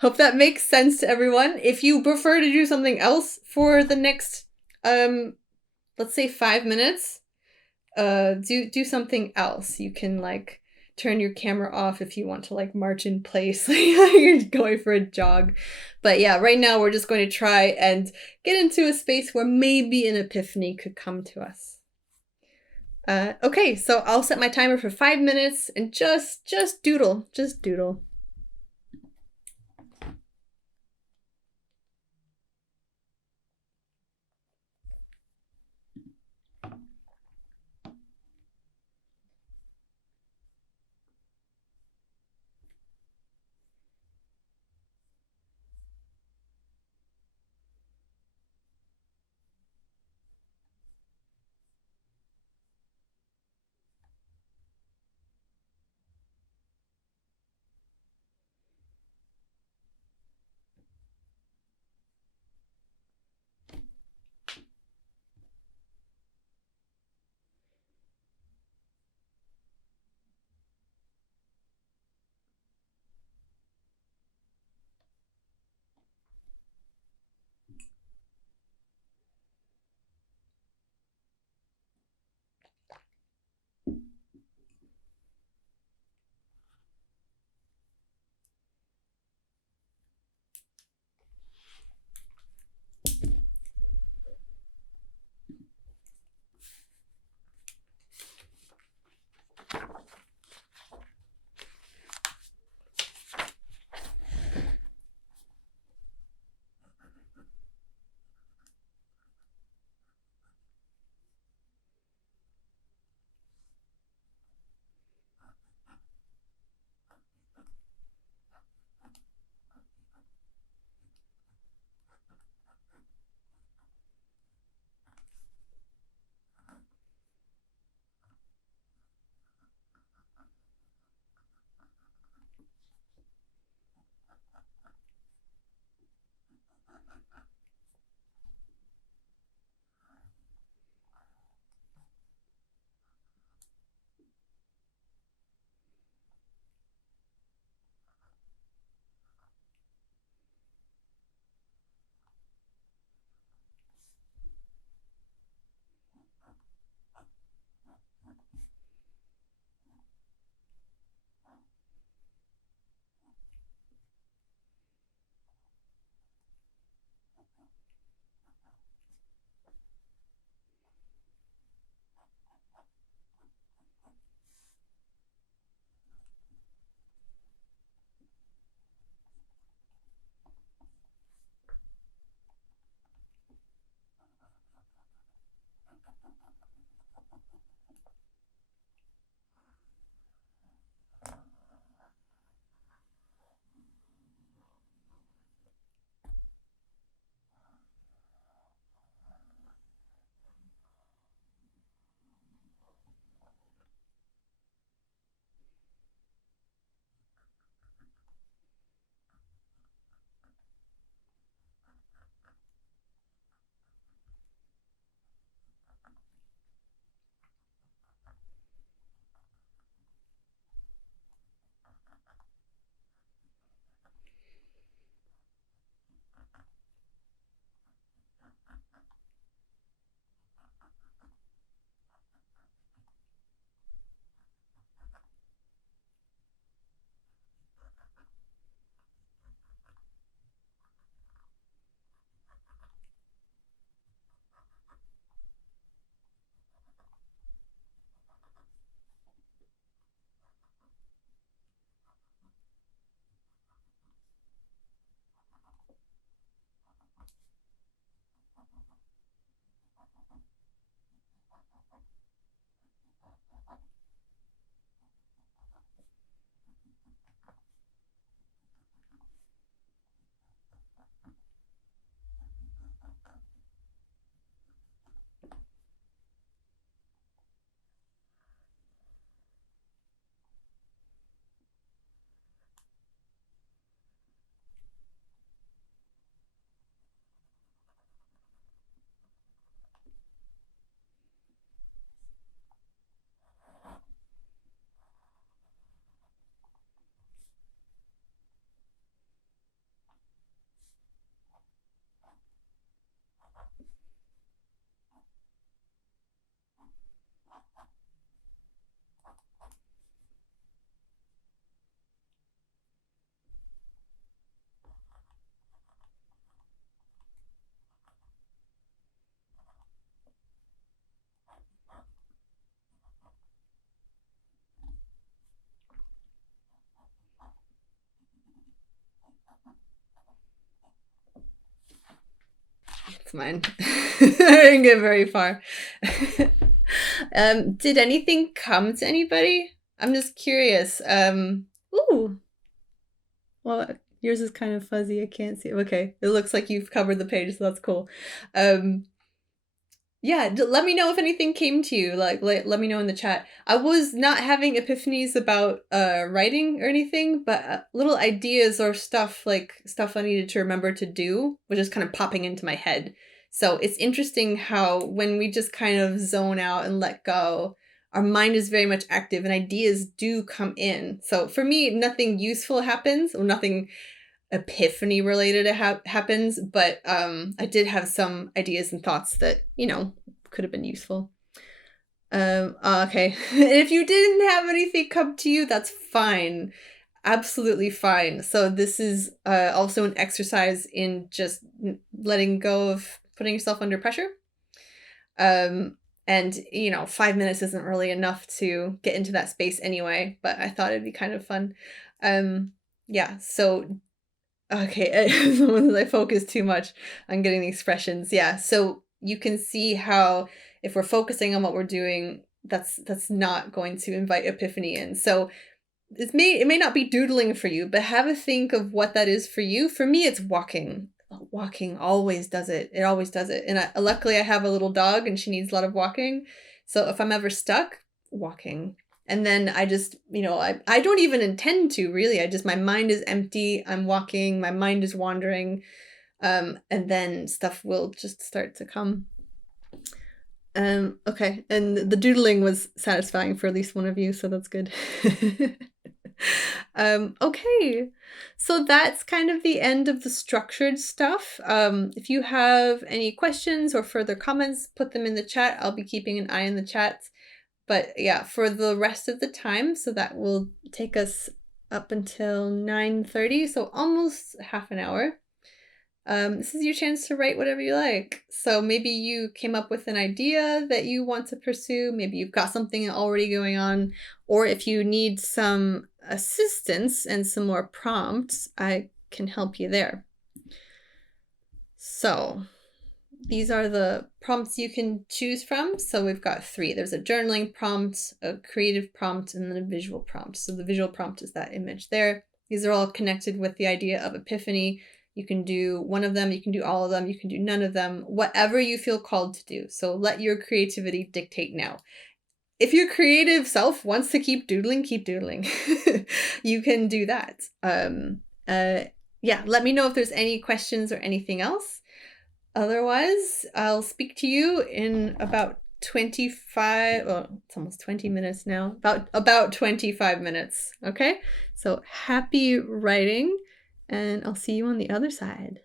Hope that makes sense to everyone. If you prefer to do something else for the next, let's say 5 minutes, do something else. You can like turn your camera off if you want to like march in place, like you're going for a jog. But yeah, right now we're just going to try and get into a space where maybe an epiphany could come to us. Okay, so I'll set my timer for 5 minutes and just doodle, just doodle. That's mine. I didn't get very far. Did anything come to anybody? I'm just curious. Ooh. Well, yours is kind of fuzzy. I can't see. Okay. It looks like you've covered the page, so that's cool. Yeah, let me know if anything came to you. Like, let me know in the chat. I was not having epiphanies about writing or anything, but little ideas or stuff I needed to remember to do was just kind of popping into my head. So it's interesting how when we just kind of zone out and let go, our mind is very much active and ideas do come in. So for me, nothing useful happens, or nothing epiphany related happens, but I did have some ideas and thoughts that, could have been useful. Okay. If you didn't have anything come to you, that's fine. Absolutely fine. So this is also an exercise in just letting go of putting yourself under pressure. And 5 minutes isn't really enough to get into that space anyway, but I thought it'd be kind of fun. Yeah, so okay, sometimes I focus too much on getting the expressions. Yeah, so you can see how if we're focusing on what we're doing, that's not going to invite epiphany in. So it may not be doodling for you, but have a think of what that is for you. For me, it's walking. Walking always does it. It always does it. And luckily, I have a little dog, and she needs a lot of walking. So if I'm ever stuck, walking. And then I just, I don't even intend to really. My mind is empty. I'm walking. My mind is wandering. And then stuff will just start to come. Okay. And the doodling was satisfying for at least one of you. So that's good. Okay. So that's kind of the end of the structured stuff. If you have any questions or further comments, put them in the chat. I'll be keeping an eye on the chat. But yeah, for the rest of the time, so that will take us up until 9:30, so almost half an hour. This is your chance to write whatever you like. So maybe you came up with an idea that you want to pursue. Maybe you've got something already going on. Or if you need some assistance and some more prompts, I can help you there. So these are the prompts you can choose from. So we've got 3. There's a journaling prompt, a creative prompt, and then a visual prompt. So the visual prompt is that image there. These are all connected with the idea of epiphany. You can do one of them, you can do all of them, you can do none of them, whatever you feel called to do. So let your creativity dictate now. If your creative self wants to keep doodling, keep doodling. You can do that. Yeah, let me know if there's any questions or anything else. Otherwise, I'll speak to you in about 25, it's almost 20 minutes now, about 25 minutes, okay? So happy writing, and I'll see you on the other side.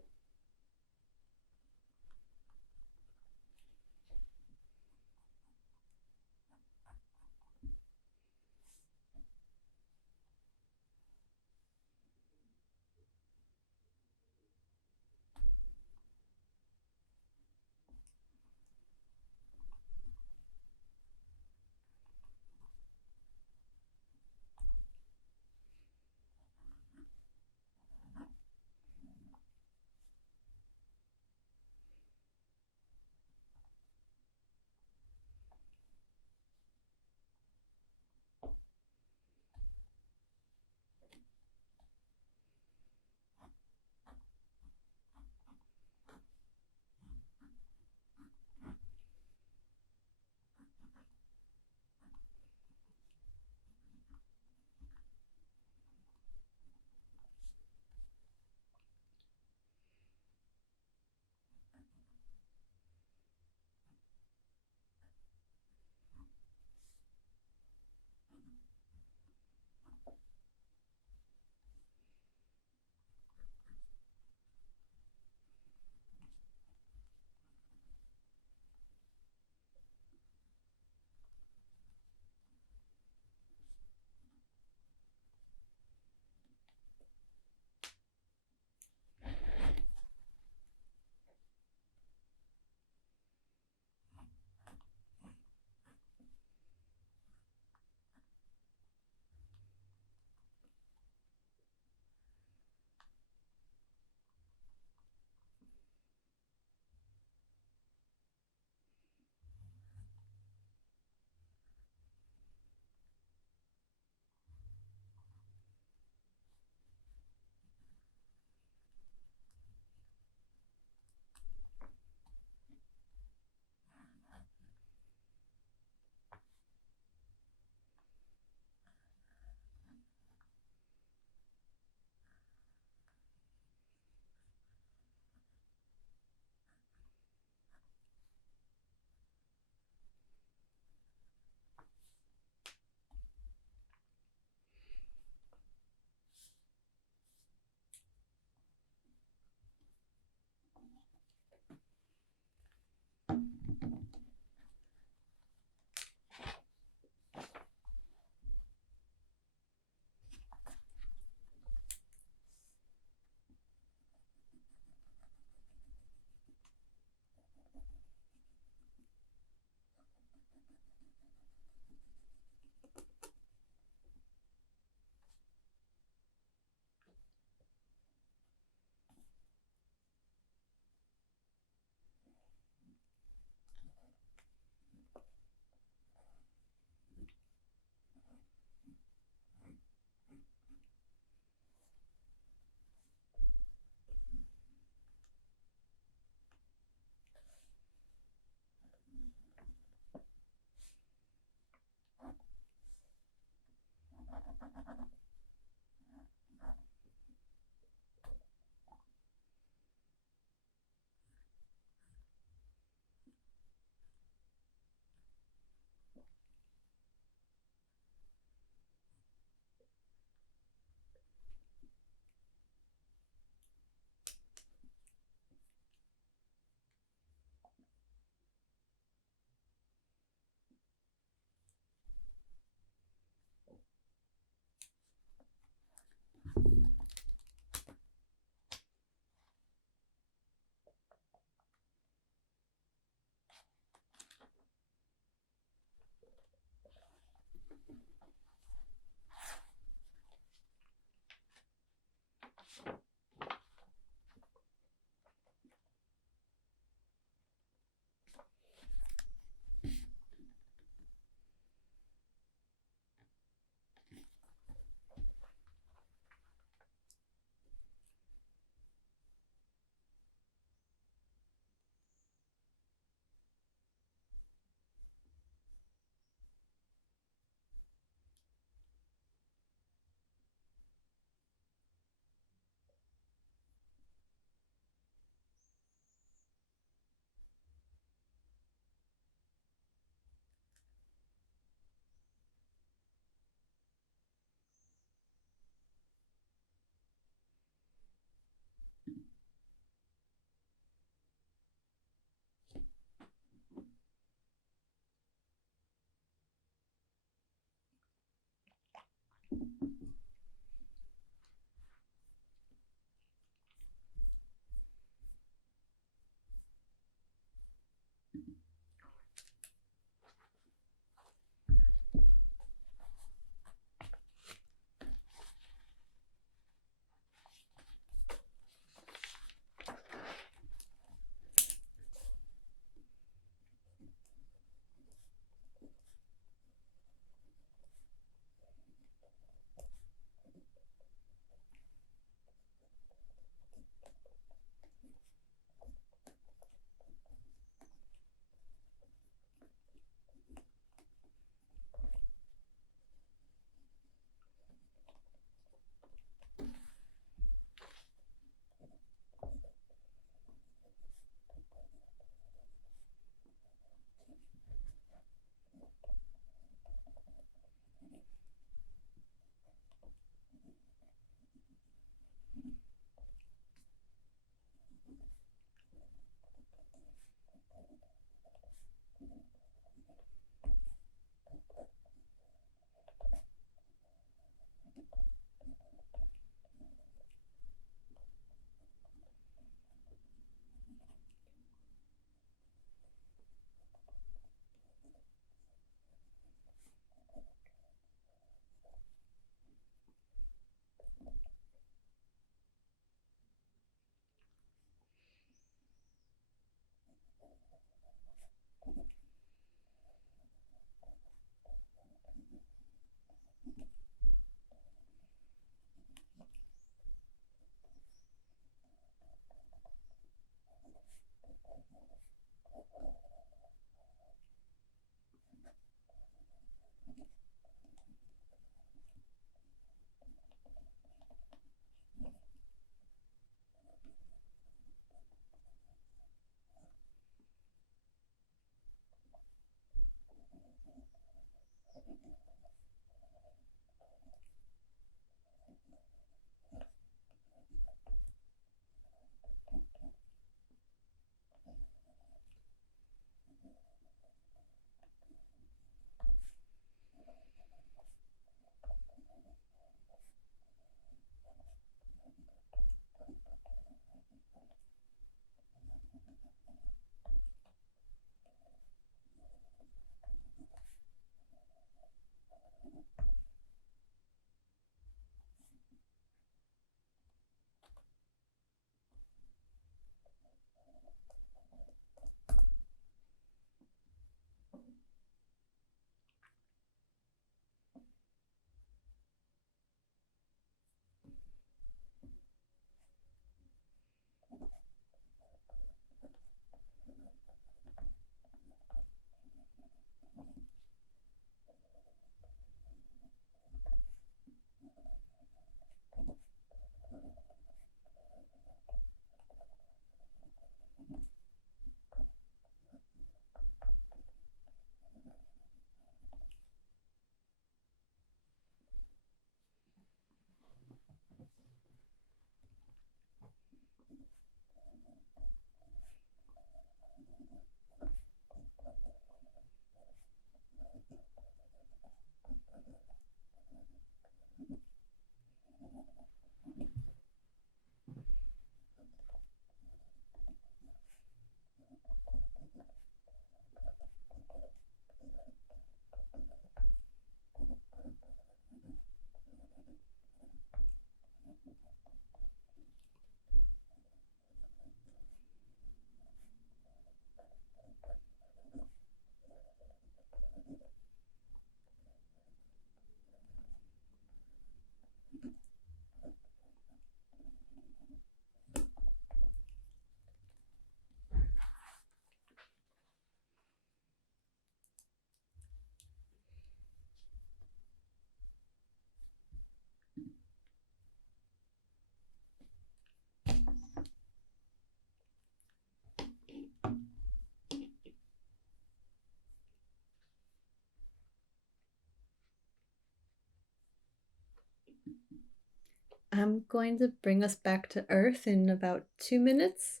I'm going to bring us back to Earth in about 2 minutes,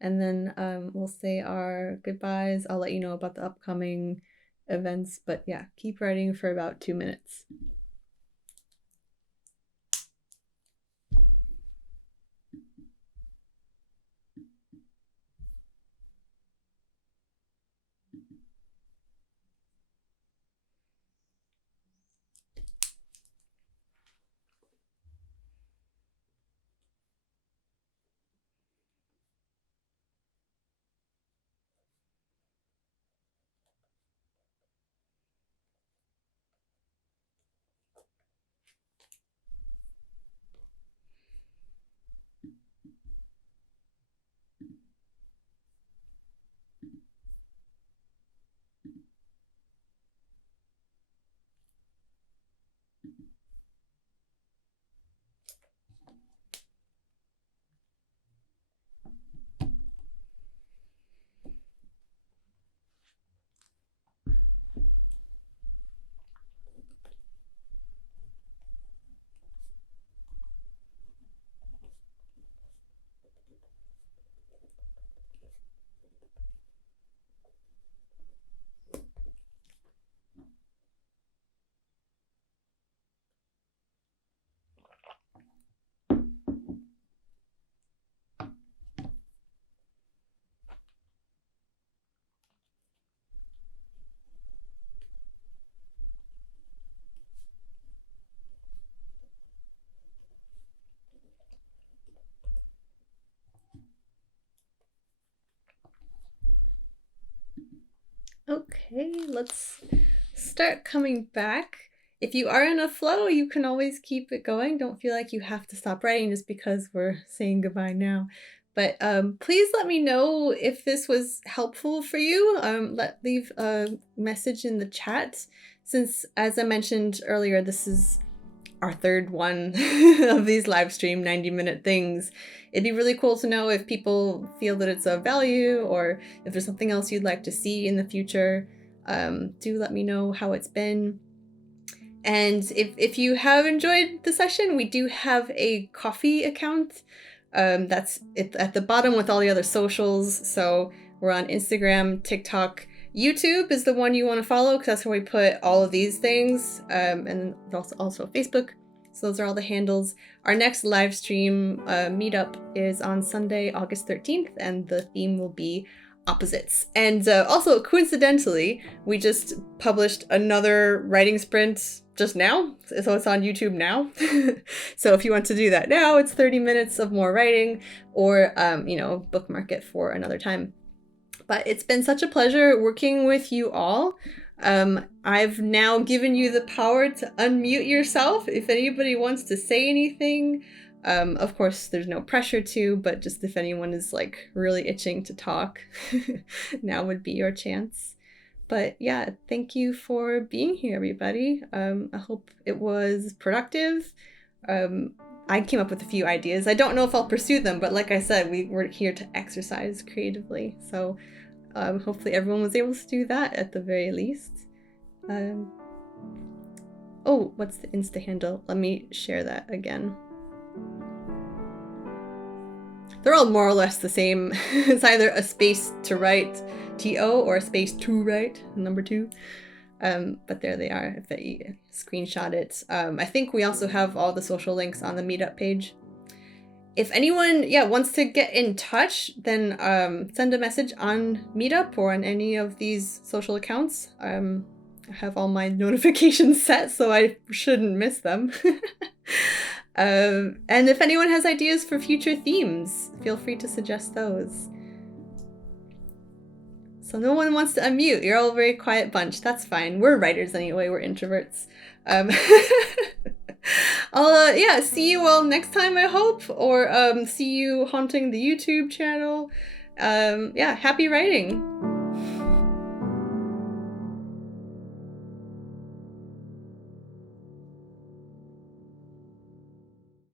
and then we'll say our goodbyes. I'll let you know about the upcoming events, but yeah, keep writing for about 2 minutes. Okay, let's start coming back. If you are in a flow, you can always keep it going. Don't feel like you have to stop writing just because we're saying goodbye now. But please let me know if this was helpful for you. Leave a message in the chat. Since, as I mentioned earlier, this is our third one of these live stream 90-minute things. It'd be really cool to know if people feel that it's of value, or if there's something else you'd like to see in the future. Do let me know how it's been. And if you have enjoyed the session, we do have a coffee account. That's at the bottom with all the other socials. So we're on Instagram, TikTok. YouTube is the one you want to follow because that's where we put all of these things. And also Facebook. So those are all the handles. Our next live stream meetup is on Sunday, August 13th, and the theme will be opposites. And also, coincidentally, we just published another writing sprint just now, so it's on YouTube now. So if you want to do that now, it's 30 minutes of more writing, or bookmark it for another time. But it's been such a pleasure working with you all. I've now given you the power to unmute yourself if anybody wants to say anything. Of course, there's no pressure to, but just if anyone is like really itching to talk, now would be your chance. But yeah, thank you for being here, everybody. I hope it was productive. I came up with a few ideas. I don't know if I'll pursue them, but like I said, we're here to exercise creatively. So hopefully everyone was able to do that at the very least. Oh, what's the Insta handle? Let me share that again. They're all more or less the same. It's either a space to write, TO, or a space to write, number 2. But there they are, if I screenshot it. I think we also have all the social links on the meetup page. If anyone, wants to get in touch, then send a message on Meetup or on any of these social accounts. I have all my notifications set, so I shouldn't miss them. And if anyone has ideas for future themes, feel free to suggest those. So no one wants to unmute. You're all a very quiet bunch. That's fine. We're writers anyway. We're introverts. I'll see you all next time, I hope, or see you haunting the YouTube channel. Happy writing.